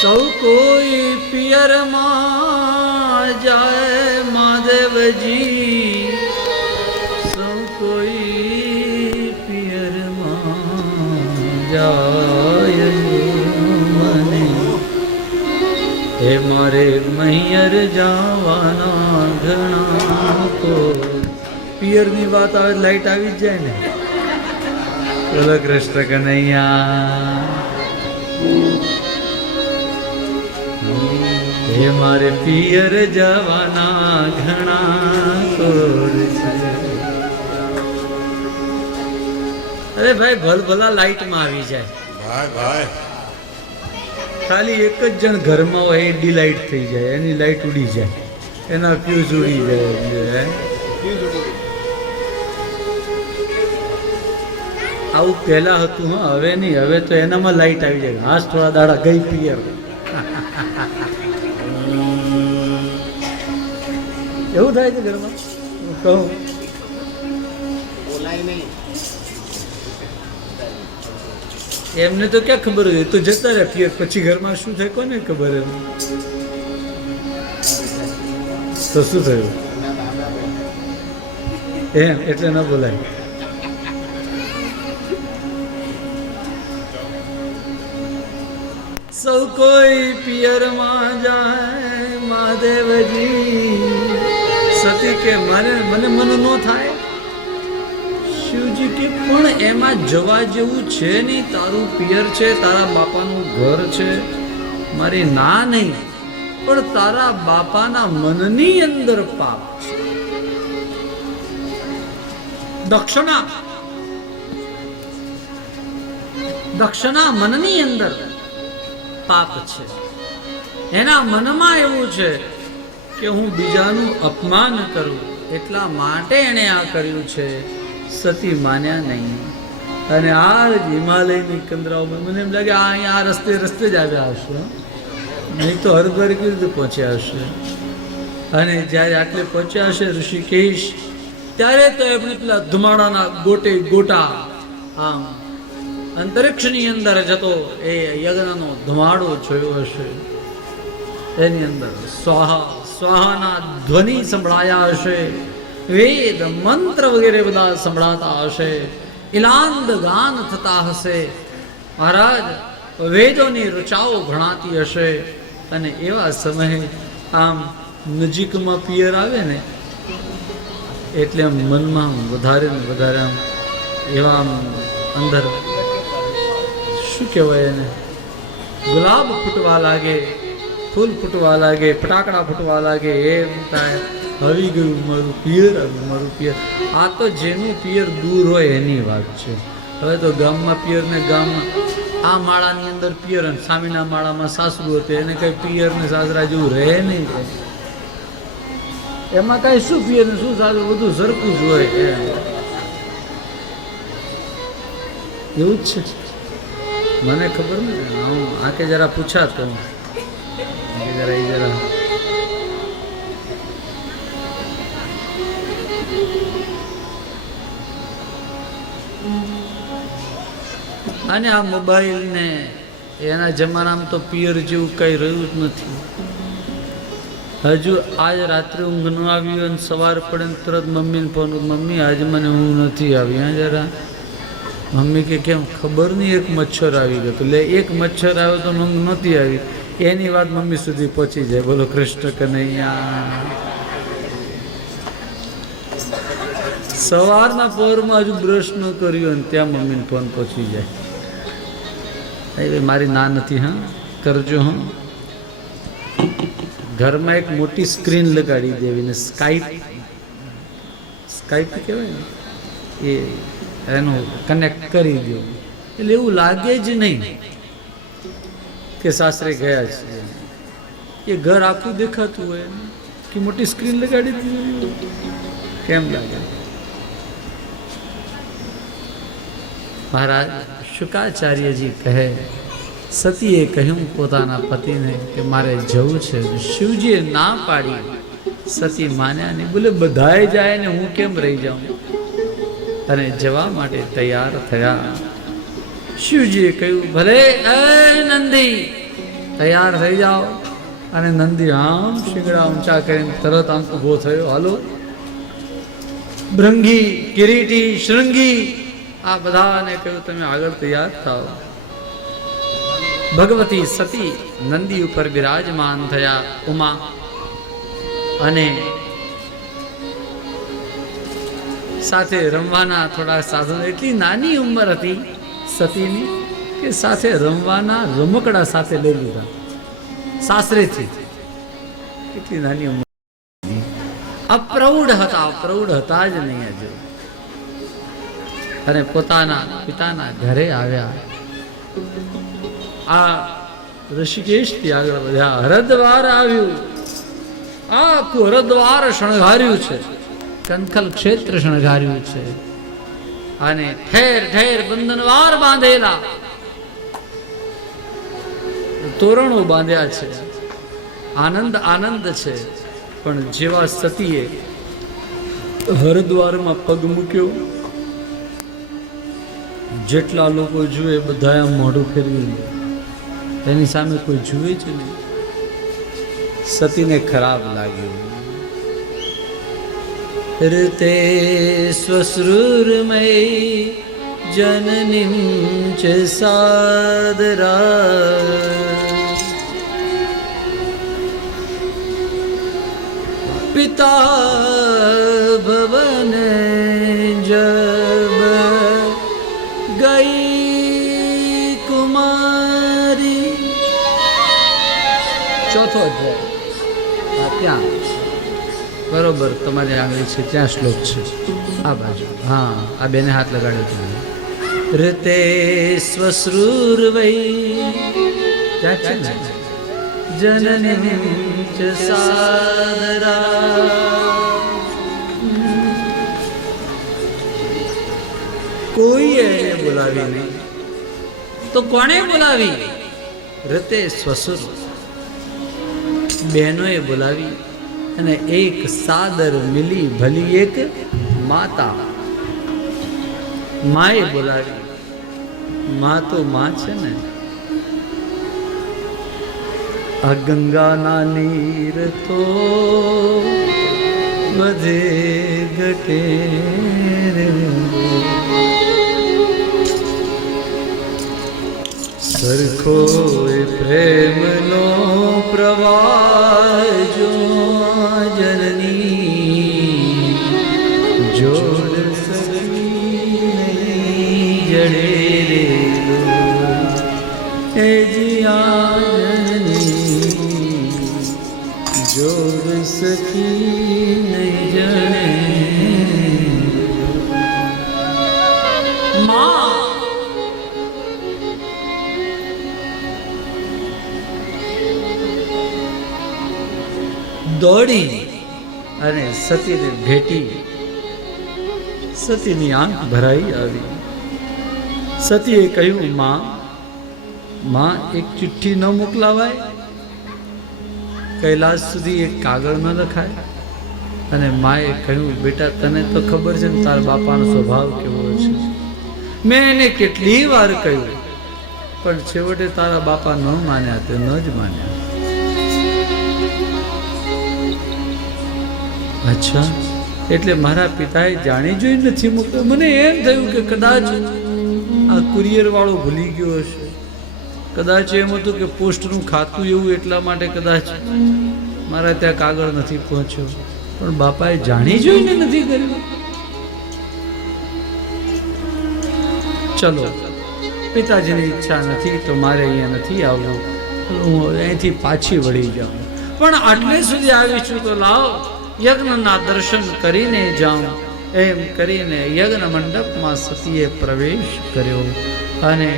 સૌ કોઈ પિયરમાં જાય મહાદેવજી, સૌ કોઈ પિયરમાં જાય મને, હે મારે મૈયર જવાના ઘણા. તો પિયરની વાત આવે, લાઈટ આવી જ જાય ને. બોલો કૃષ્ણ કનૈયા. હે મારે પિયર જવાના ઘણા કોર છે. અરે ભાઈ, ભલભલા લાઈટમાં આવી જાય. ભાઈ ભાઈ, ખાલી એક જ જણ ઘરમાં હોય એ ડિલાઇટ થઈ જાય, એની લાઈટ ઉડી જાય, એના ફ્યુઝ ઉડી જાય. આવું પહેલા હતું, હા, હવે નહીં. હવે તો એનામાં લાઈટ આવી જાય. હાસ થોડા દાડા ગઈ પિયર. એવું થાય છે ઘરમાં. કહું એમને તો ક્યાં ખબર હોય, તો જતા રહે પિયર. પછી ઘરમાં શું થાય કોને ખબર? એમ તો શું થયું એમ, એટલે ન બોલાય. સૌ કોઈ પિયરમાં જાય મહાદેવજી. સતી કે મને મન નો થાય. શિવજી કે પણ એમાં જવા જેવું છે નહીં. તારું પિયર છે, તારા બાપાનું ઘર છે, મારી ના નહીં. પણ તારા બાપાના મનની અંદર પાપ છે. દક્ષના મનની અંદર પાપ છે. એના મનમાં એવું છે કે હું બીજાનું અપમાન કરું, એટલા માટે એણે આ કર્યું છે. સતી માન્યા નહીં. અને આ હિમાલયની કંદરાઓમાં મને એમ લાગે અહીંયા આ રસ્તે જ આવ્યા હશે, નહીં તો હરદ્વાર કેવી રીતે પહોંચ્યા હશે. અને જ્યારે આટલે પહોંચ્યા હશે ઋષિકેશ, ત્યારે તો એમણે પેલા ધુમાડાના ગોટા આમ અંતરિક્ષની અંદર જતો એ યજ્ઞનો ધુમાડો જોયો હશે. એની અંદર સ્વાહા સ્વાહાના ધ્વનિ સંભળાયા હશે. વેદ મંત્ર વગેરે બધા સંભળાતા હશે, ઇલાંદ ગાન થતા હશે, મહારાજ વેદોની ઋચાઓ ભણાતી હશે, અને એવા સમયે આમ નજીકમાં પિયર આવે ને એટલે આમ મનમાં વધારે ને વધારે આમ એવા આમ અંદર શું કહેવાય એને, ગુલાબ ફૂટવા લાગે, ફૂલ ફૂટવા લાગે, ફટાકડા ફૂટવા લાગે, એમ થાય આવી ગયું મારું પિયર, આવ્યું મારું પિયર. આ તો જેનું પિયર દૂર હોય એની વાત છે. હવે તો ગામમાં પિયર ને ગામમાં આ માળાની અંદર પિયર અને સામીના માળામાં સાસરું હતું, એને કઈ પિયર ને સાસરા જેવું રહે નહીં. એમાં કઈ શું પિયર ને શું સાસરું, બધું સરખું જ હોય. એવું જ છે. મને ખબર નથી, હું આકે જરા પૂછાતો જરા અને આ મોબાઈલ ને એના જમાનામાં તો પિયર જેવું કઈ રહ્યું જ નથી. હજુ આજ રાત્રે ઊંઘ ન આવી અને સવાર પડે ને તરત મમ્મીને ફોન, મમ્મી આજે મને ઊંઘ નથી આવી. હા જરા મમ્મી કે કેમ, ખબર નહીં એક મચ્છર આવી ગયો. એટલે એક મચ્છર આવ્યો તો ઊંઘ નહોતી આવી, એની વાત મમ્મી સુધી પહોંચી જાય. બોલો કૃષ્ણ કનૈયા. સવારના પહોરમાં હજુ બ્રશ ન કર્યું અને ત્યાં મમ્મીને ફોન પહોંચી જાય. મારી ના નથી, હા કરજો. હા, ઘરમાં એક મોટી સ્ક્રીન લગાડી દેવી ને સ્કાઈપ કહેવાય ને એ એનું કનેક્ટ કરી દો, એટલે એવું લાગે જ નહીં કે સાસરે ગયા છે. એ ઘર આખું દેખાતું હોય કે મોટી સ્ક્રીન લગાડી દીધી, કેમ લાગે? મહારાજ શુકાચાર્યજી કહે, સતીએ કહ્યું પોતાના પતિને કે મારે જવું છે. શિવજીએ ના પાડી, સતી માન્યા નહીં. બોલે બધાએ જાય ને હું કેમ રહી જાઉં? અને જવા માટે તૈયાર થયા. શિવજીએ કહ્યું ભલે એ નંદી તૈયાર થઈ જાઓ. અને નંદી આમ શિંગડા ઊંચા કરીને તરત આમ ઊભો થયો. હાલો, ભૃંગી, કિરીટી, શૃંગી આ બધાને કહ્યું તમે આગળ તૈયાર થાઓ. ભગવતી સતી નંદી ઉપર બિરાજમાન થયા, ઉમા. અને સાથે રમવાના થોડા સાધનો, એટલી નાની ઉંમર હતી સતીની કે સાથે રમવાના રમકડા સાથે લઈ લીધા સાસરેથી. એટલી નાની ઉંમર, અપ્રૌઢ હતા જ નહીં હજુ. અને પોતાના પિતાના ઘરે આવ્યા. આ ઋષિકેશથી આગળ વધ્યા. હરદ્વાર આવ્યું, આખું હરદ્વાર શણગાર્યું છે, કંથલ ક્ષેત્ર શણગાર્યું છે. અને ઠેર ઠેર બંધનવાર બાંધેલા, તોરણો બાંધ્યા છે. આનંદ છે. પણ જેવા સતીએ હરદ્વારમાં પગ મૂક્યો, જેટલા લોકો જુએ બધા મોઢું ફેરવી લે, તેની સામે કોઈ જુએ જ નહીં. સતીને ખરાબ લાગ્યું. ऋते स्वश्रुर्मयी जननीं च सादरा पिता भवन जब गई कुमारी. ચોથો અધ્યાય ત્યાં બરોબર તમારી આંગળી છે ત્યાં શ્લોક છે, આ બાજુ. હા, આ બેને હાથ લગાડ્યો ત્યાં. ऋते स्वश्रुर्वै ત્યાં છે ને, જનની ચ સાદરા. કોઈએ એને બોલાવી નહીં તો કોણે બોલાવી? ऋते स्वसुर, બહેનોએ બોલાવી. અને એક સાદર મિલી ભલી એક માતા, માએ બોલાવી. મા તો મા છે ને. આ ગંગાના નીર તો બધે ઘટે રે સરખો પ્રેમનો પ્રવાહ જો જનની જોડ સખી જડે રે હે જનની જોડ સખી નહીં જડે માં દોડી અને સતીને ભેટી સતીની આંખ ભરાઈ આવી સતીએ કહ્યું માં એક ચિઠ્ઠી ન મોકલાવાય કૈલાસ સુધી એક કાગળ ન લખાય અને માએ કહ્યું બેટા તને તો ખબર છે ને તારા બાપાનો સ્વભાવ કેવો છે મેં એને કેટલી વાર કહ્યું પણ છેવટે તારા બાપા ન માન્યા તે ન જ માન્યા અચ્છા એટલે મારા પિતાએ જાણી જોઈ નથી મોકલ્યો મને એમ થયું કે કદાચ આ કુરિયર વાળો ભૂલી ગયો હશે કદાચ એમ હતું કે પોસ્ટનું ખાતું એવું એટલા માટે કદાચ મારા ત્યાં કાગળ નથી પહોંચ્યો પણ બાપાએ જાણી જોઈને નથી કર્યું ચલો પિતાજીની ઈચ્છા નથી તો મારે અહીંયા નથી આવવું હું અહીંથી પાછી વળી જાઉં પણ આટલે સુધી આવી છું તો લાવ યજ્ઞના દર્શન કરીને જાઉં એમ કરીને યજ્ઞ મંડપમાં સતીએ પ્રવેશ કર્યો અને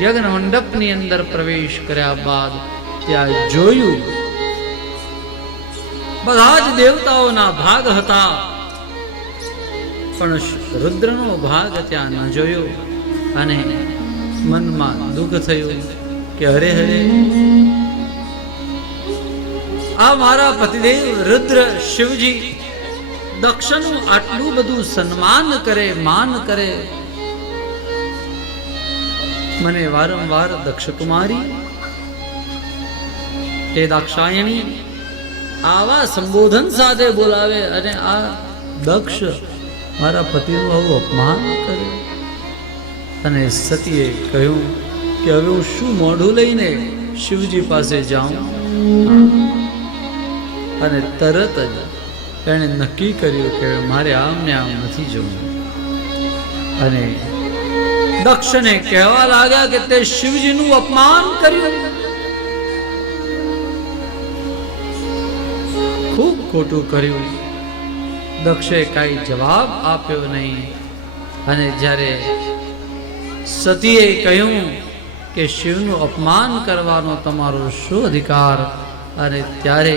યજ્ઞ મંડપની અંદર પ્રવેશ કર્યા બાદ ત્યાં જોયું બધા જ દેવતાઓના ભાગ હતા પણ રુદ્રનો ભાગ ત્યાં ન જોયો અને મનમાં દુઃખ થયું કે હરે હરે આ મારા પતિદેવ રુદ્ર શિવજી દક્ષનું આટલું બધું સન્માન કરે માન કરે મને વારંવાર દક્ષ કુમારી એ દાક્ષાયણી આવા સંબોધન સાથે બોલાવે અને આ દક્ષ મારા પતિનું આવું અપમાન કરે અને સતીએ કહ્યું કે હવે હું શું મોઢું લઈને શિવજી પાસે જાઉં અને તરત જ એણે નક્કી કર્યું કે મારે આમ ને આમ નથી જવું અને દક્ષને કહેવા લાગ્યા કે તે શિવજીનું અપમાન કર્યું ખૂબ ખોટું કર્યું દક્ષે કાંઈ જવાબ આપ્યો નહીં અને જ્યારે સતીએ કહ્યું કે શિવનું અપમાન કરવાનો તમારો શું અધિકાર અને ત્યારે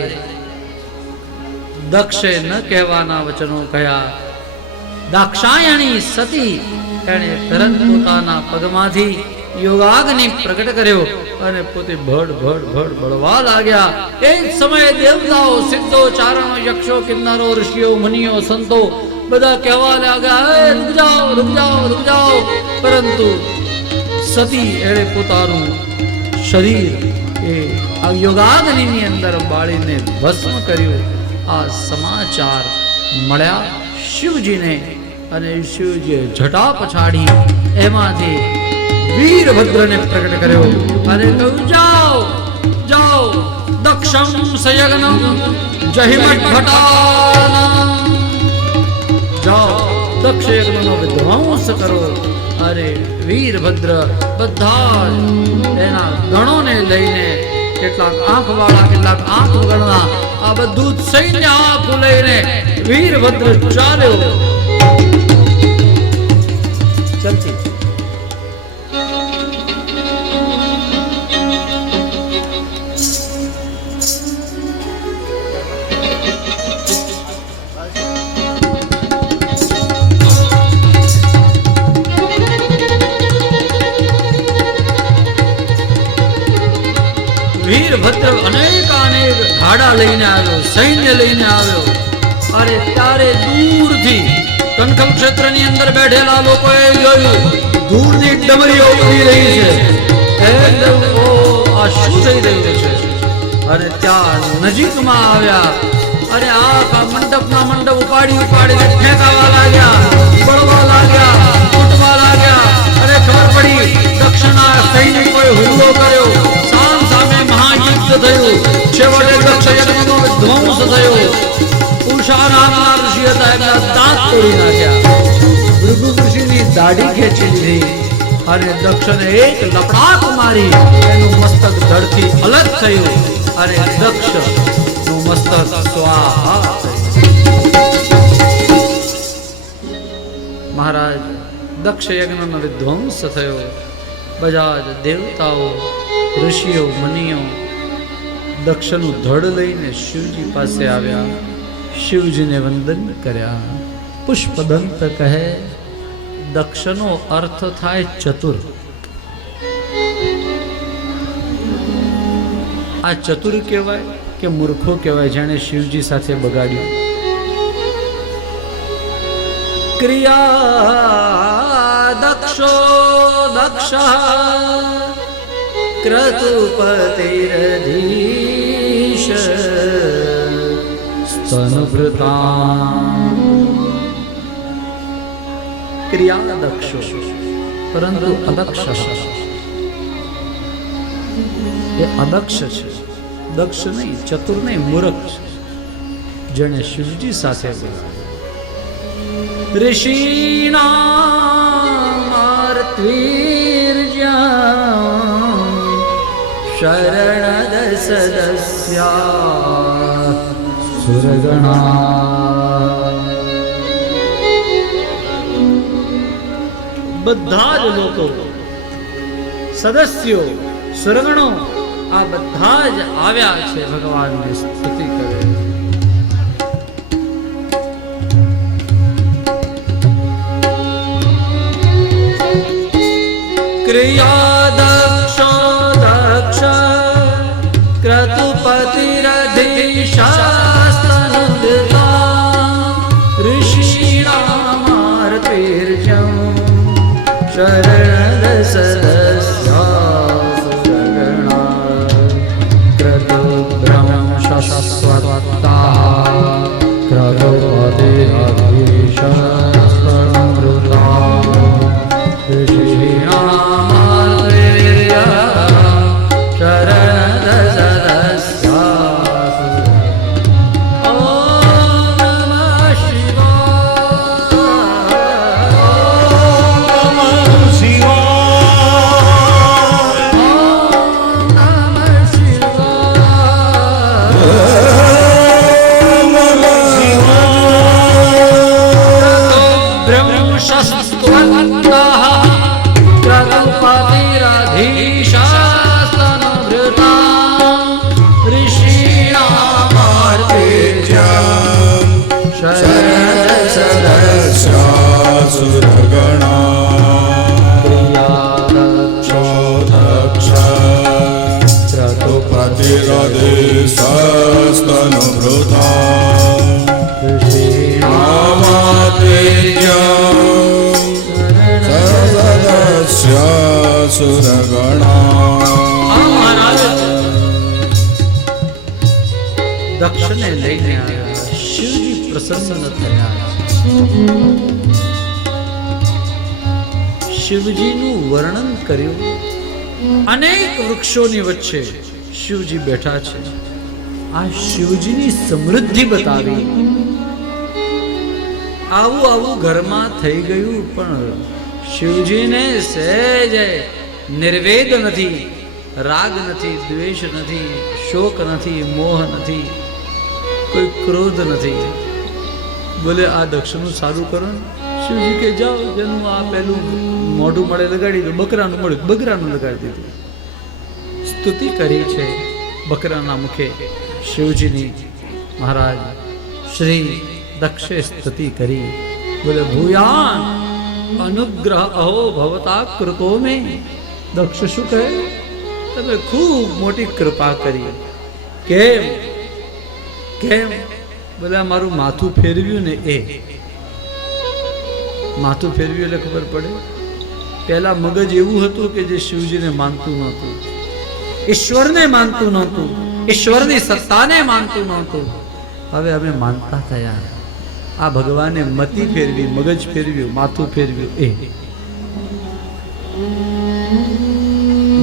દક્ષે ન કહેવાના વચનો કહ્યા દાક્ષાયણી સતી એણે તરત પોતાના પગમાંથી યોગાગ્નિ પ્રગટ કર્યો અને પોતે ભડ ભડ ભડ બળવા લાગ્યા એ જ સમયે દેવતાઓ સિદ્ધો ચારણો યક્ષો કિન્નરો ઋષિઓ મુનિઓ સંતો બધા કહેવા લાગ્યા રૂક જાઓ રૂક જાઓ રૂક જાઓ પરંતુ સતી એણે પોતાનું શરીર એ આ યોગાગ્નિની અંદર બાળીને ભસ્મ કર્યું આ સમાચાર મળ્યા શિવજીને અને શિવજીએ જટા પછાડી એમાંથી વીરભદ્રને પ્રગટ કર્યો અને કહ્યું જાઓ જાઓ દક્ષમ સયગ્નમ જહિમટ ભટાનમ જાઓ દક્ષ યજ્ઞનો વિધ્વંસ કરો અરે વીરભદ્ર બધા એના ગણોને લઈને કેટલાક આંખ વાળા કેટલાક આંખ વગરના આ બધું સૈન્ય આંખ લઈને વીરભદ્ર ચાલ્યો ચલતી વીરભદ્ર અનેક ધાડા લઈને આવ્યો સૈન્ય લઈને આવ્યો અરે ત્યારે દૂરથી કનખલ ક્ષેત્રની અંદર બેઠેલા લોકોએ જોયું દૂરની ડમરીઓ ઉડી રહી છે આ શું થઈ રહ્યું છે અને ત્યાં નજીકમાં આવ્યા અરે આ મંડપના મંડપ ઉપાડીને ફેંકાવા લાગ્યા, બળવા લાગ્યા, તૂટવા લાગ્યા. અરે ખબર પડી દક્ષના સૈનિકોએ હુમલો કર્યો, સામ સામે મહાયુદ્ધ થયું. છેવટે દક્ષ યજ્ઞનો ધ્વંસ થયો. ઉષા નામના ઋષિ હતા, એમના દાંત તોડી નાખ્યા. ભૃગુ ઋષિની દાઢી ખેંચી લીધી અને દક્ષને એક લપડાક મારી એનું મસ્તક ધડથી અલગ થયું અને દક્ષ નું મસ્તક સ્વાહા. મહારાજ દક્ષ યજ્ઞનો વિધ્વંસ થયો. બધા જ દેવતાઓ, ઋષિઓ, મુનિઓ દક્ષનું ધડ લઈને શિવજી પાસે આવ્યા, શિવજીને વંદન કર્યા. પુષ્પદંત કહે દક્ષનો અર્થ થાય ચતુર. આ ચતુર કહેવાય કે મૂર્ખો કહેવાય જેણે શિવજી સાથે બગાડ્યું? ક્રિયા દક્ષો દક્ષ ક્રતુપતિરધીશ સ્તનભૃતા. ક્રિયા દક્ષો પરંતુ અદક્ષ. એ અદક્ષ છે, દક્ષ નહીં, ચતુર નહીં, મૂર્ખ છે જેણે શિવજી સાથે ઋષિણાર્ત્વીર્જ્યાં શરણદ સદસ્યા સુરગણા. બધા જ લોકો, સદસ્યો, સુરગણો આ બધા જ આવ્યા છે ભગવાનની સ્તુતિ કરે. ક્રિયા દક્ષો દક્ષ ક્રતુપતિરધીશાસ્તનુદતા ઋષિણામાર્તિર્જ્યં શરણદ સદસ્યા સુરગણા. ક્રતુભ્રમં શશ્વત્તા ક્રતુપતિરધીશાસ્તનુદતા દક્ષને લઈને આવ્યા. શિવજી પ્રસન્ન થયા. શિવજીનું વર્ણન કર્યું. અનેક વૃક્ષોની વચ્ચે શિવજી બેઠા છે. આ શિવજીની સમૃદ્ધિ બતાવી. આવું આવું ઘરમાં થઈ ગયું પણ શિવજીને સહેજ નિર્વેદ નથી, રાગ નથી, દ્વેષ નથી, શોક નથી, મોહ નથી, કોઈ ક્રોધ નથી. બોલે આ દક્ષનું સારું કરો. શિવજી કે જાઓ, જેનું આ પેલું મોઢું મળે લગાડી દો. બકરાનું મળ્યું, બકરાનું લગાડી દીધું. સ્તુતિ કરી છે બકરાના મુખે શિવજીની. મહારાજ શ્રી દક્ષે સ્તુતિ કરી. બોલે ભૂયાન અનુગ્રહ અહો ભવતા કૃતો મે. દક્ષ શું કહે? તમે ખૂબ મોટી કૃપા કરી. કેમ કેમ? બોલે મારું માથું ફેરવ્યું ને એ. માથું ફેરવ્યું એટલે ખબર પડે. પહેલા મગજ એવું હતું કે જે શિવજીને માનતું નહોતું, ઈશ્વરને માનતું નહોતું, ઈશ્વરની સત્તાને માનતું નહોતું. હવે અમે માનતા થયા. આ ભગવાને મતિ ફેરવી, મગજ ફેરવ્યું, માથું ફેરવ્યું. એ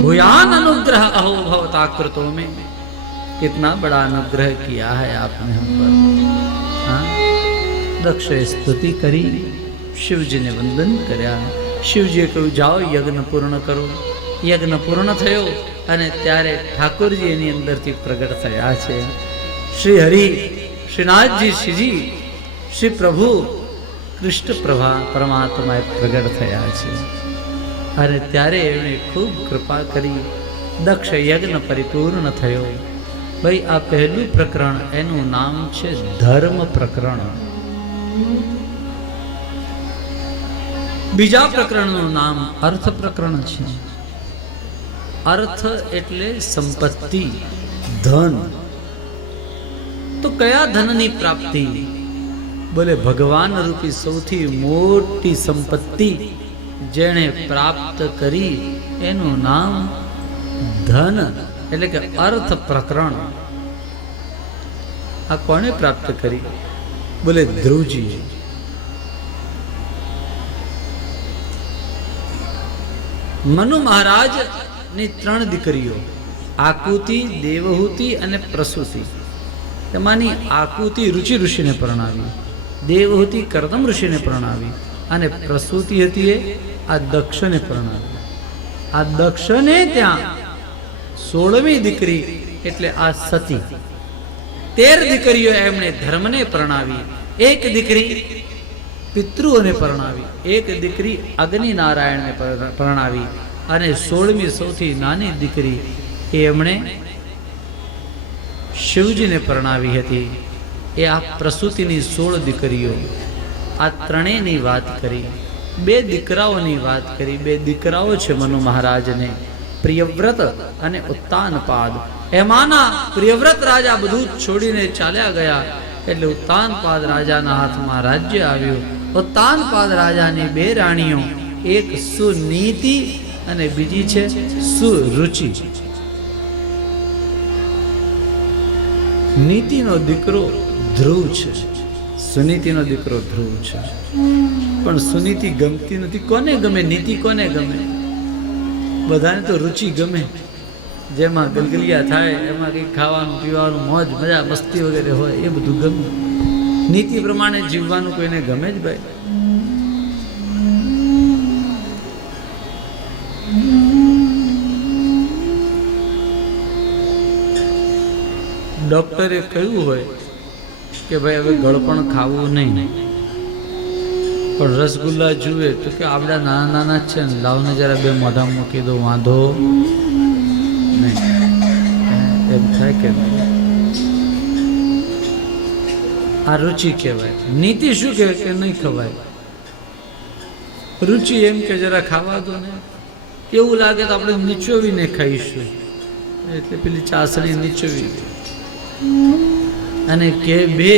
भूयान अनुग्रह अहो भवता कृतो में, कितना बड़ा अनुग्रह किया है आपने हम पर. हाँ, दक्षे स्तुति करी, शिवजी ने वंदन કર્યા. શિવજીએ કહ્યું જાઓ યજ્ઞ પૂર્ણ કરો. યજ્ઞ પૂર્ણ થયો અને ત્યારે ઠાકોરજી એની અંદરથી પ્રગટ થયા છે. શ્રી હરિ, શ્રીનાથજી, શ્રીજી, શ્રી પ્રભુ કૃષ્ણ પરમાત્મા પ્રગટ થયા છે. અને ત્યારે એમણે ખૂબ કૃપા કરી. દક્ષ યજ્ઞ પરિપૂર્ણ થયો. ભાઈ આ પહેલું પ્રકરણ, એનું નામ છે ધર્મ પ્રકરણ. બીજા પ્રકરણનું નામ અર્થ પ્રકરણ છે. અર્થ એટલે સંપત્તિ, ધન. તો કયા ધનની પ્રાપ્તિ? બોલે ભગવાન રૂપી સૌથી મોટી સંપત્તિ જેણે પ્રાપ્ત કરી એનું નામ ધન, એટલે કે અર્થ પ્રકરણ. આ કોણે પ્રાપ્ત કરી? બોલે ધ્રુવજી. મનુ મહારાજ ની 3 દીકરીઓ, આકુતિ, દેવહૂતિ અને પ્રસૂતિ. તેમાંની આકુતિ રુચિ ઋષિને પરણાવી, દેવહૂતિ કર્દમ ઋષિને પરણાવી અને પ્રસૂતિ હતી એ આ દક્ષને પરણાવી. આ દક્ષને ત્યાં 16મી દીકરી એટલે આ સતી. 13 દીકરીઓ એમણે ધર્મને પરણાવી, 1 દીકરી પિતૃઓને પરણાવી, 1 દીકરી અગ્નિ નારાયણને પરણાવી અને 16મી સૌથી નાની દીકરી એમણે શિવજીને પરણાવી હતી. એ આ પ્રસૂતિની 16 દીકરીઓ. આ ત્રણેયની વાત કરી. 2 દીકરાઓની વાત કરી. 2 દીકરાઓ છે મનુ મહારાજને, પ્રિયવ્રત અને ઉત્તાનપાદ. એમાંના પ્રિયવ્રત રાજા બધું છોડીને ચાલ્યા ગયા એટલે ઉત્તાનપાદ રાજાના હાથમાં રાજ્ય આવ્યું. ઉત્તાનપાદ રાજાની 2 રાણીઓ, એક સુનીતિ અને બીજી છે સુરુચિ. નીતિનો દીકરો ધ્રુવ છે, સુનીતિનો દીકરો ધ્રુવ છે. પણ સુનીતિ ગમતી નથી. કોને ગમે નીતિ? કોને ગમે? બધાને તો રુચિ ગમે. જેમાં ગલગલિયા થાય, એમાં કંઈક ખાવાનું પીવાનું, મોજ મજા મસ્તી વગેરે હોય, એ બધું ગમે. નીતિ પ્રમાણે જીવવાનું કોઈને ગમે જ ભાઈ. ડોક્ટરે કહ્યું હોય કે ભાઈ હવે ગળપણ ખાવું નહીં, પણ રસગુલ્લા જુએ તો કે આપણા નાના નાના જ છે ને, લાવને જરા 2 મોઢા મૂકી દો, વાંધો નહીં. એમ થાય કે આ રુચિ કહેવાય. નીતિ શું કહેવાય? કે નહીં ખવાય. રુચિ એમ કે જરા ખાવા દો ને, એવું લાગે તો આપણે નીચોવીને ખાઈશું, એટલે પેલી ચાસણી નીચોવી અને કે 2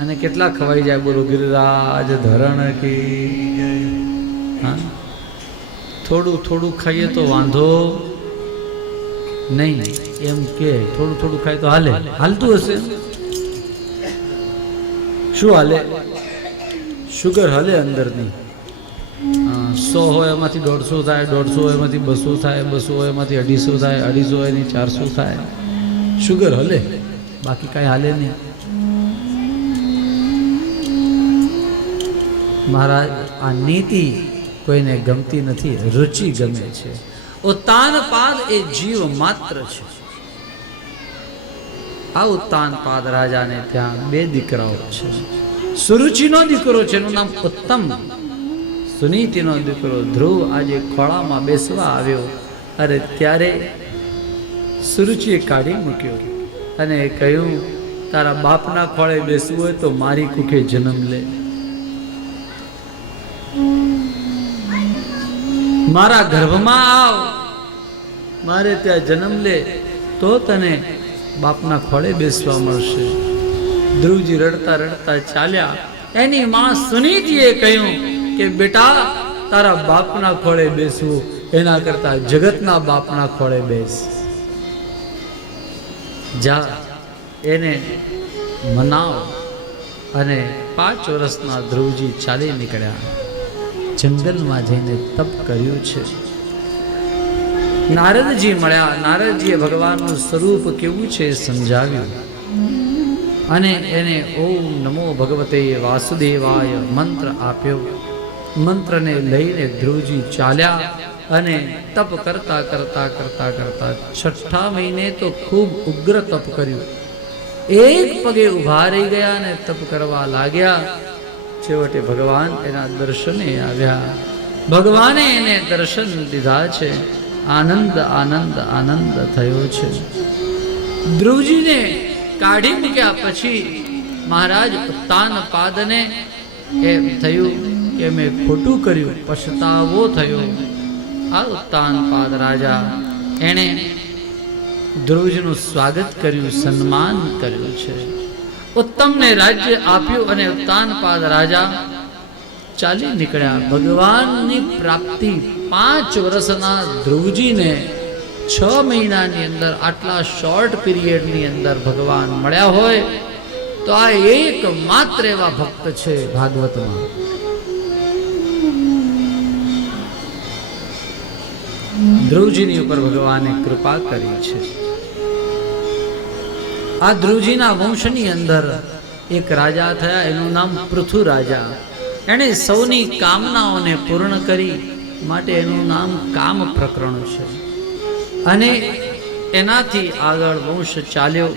અને કેટલા ખવાઈ જાય? બોલો ગિરિરાજ ધરણ કી. હા, થોડું થોડું ખાઈએ તો વાંધો નહીં, એમ કે થોડું થોડું ખાય તો હાલે. હાલતું હશે? શું હાલે? શુગર હાલે અંદરની. 100 હોય એમાંથી 150 થાય, 150 હોય એમાંથી 200 થાય, 200 હોય એમાંથી 250 થાય, 250 હોય એની 400 થાય. શુગર હલે, બાકી કાંઈ હાલે નહીં. મહારાજ આ નીતિ કોઈને ગમતી નથી, રુચિ ગમે છે. ઉત્તાનપાદ એ જીવ માત્ર છે. આ ઉત્તાનપાદ રાજાને ત્યાં 2 દીકરાઓ છે. સુરુચિનો દીકરો છે, એનું નામ ઉત્તમ. સુનીતિનો દીકરો ધ્રુવ આજે ખોળામાં બેસવા આવ્યો. અરે ત્યારે સુરુચિએ કાઢી મૂક્યો અને કહ્યું, તારા બાપના ખોળે બેસવું હોય તો મારી કુખે જન્મ લે, મારા ગર્ભમાં આવ, મારે ત્યાં જન્મ લે, તો તને બાપના ખોળે બેસવા મળશે. ધ્રુવજી રડતા રડતા ચાલ્યા. એની માં સુનીતિએ કહ્યું કે બેટા, તારા બાપના ખોળે બેસવું એના કરતા જગતના બાપના ખોળે બેસ. જા, એને મનાવ. અને 5 વર્ષના ધ્રુવજી ચાલી નીકળ્યા, જંગલમાં જઈને તપ કર્યું છે. નારદજી મળ્યા, નારદજીએ ભગવાનનું સ્વરૂપ કેવું છે એ સમજાવ્યું અને એને ઓમ નમો ભગવતે વાસુદેવાય મંત્ર આપ્યો. મંત્રને લઈને ધ્રુવજી ચાલ્યા અને તપ કરતા કરતા કરતા કરતા 6ઠા મહિને તો ખૂબ ઉગ્ર તપ કર્યું. એક પગે ઊભા રહી ગયા અને તપ કરવા લાગ્યા. છેવટે ભગવાન એના દર્શને આવ્યા. ભગવાને એને દર્શન દીધા છે. આનંદ આનંદ આનંદ થયો છે. ધ્રુવજીને કાઢી મૂક્યા પછી મહારાજ ઉત્તાનપાદને એમ થયું કે મેં ખોટું કર્યું, પછતાવો થયો. આ ઉત્તાનપાદ રાજા એણે ધ્રુવજીનું સ્વાગત કર્યું, સન્માન કર્યું છે, ઉત્તમને રાજ્ય આપ્યું અને ઉત્તાનપાદ રાજા ચાલી નીકળ્યા. ભગવાનની પ્રાપ્તિ 5 વર્ષના ધ્રુવજીને 6 મહિનાની અંદર, આટલા શોર્ટ પીરિયડની અંદર ભગવાન મળ્યા હોય તો આ એક માત્ર એવા ભક્ત છે ભાગવતમાં. ધ્રુવજીની ઉપર ભગવાને કૃપા કરી છે. આ ધ્રુવજીના વંશની અંદર એક રાજા થયા, એનું નામ પૃથુ રાજા. એણે સૌની કામનાઓને પૂર્ણ કરી માટે એનું નામ કામ પ્રકરણ છે. અને એનાથી આગળ વંશ ચાલ્યો.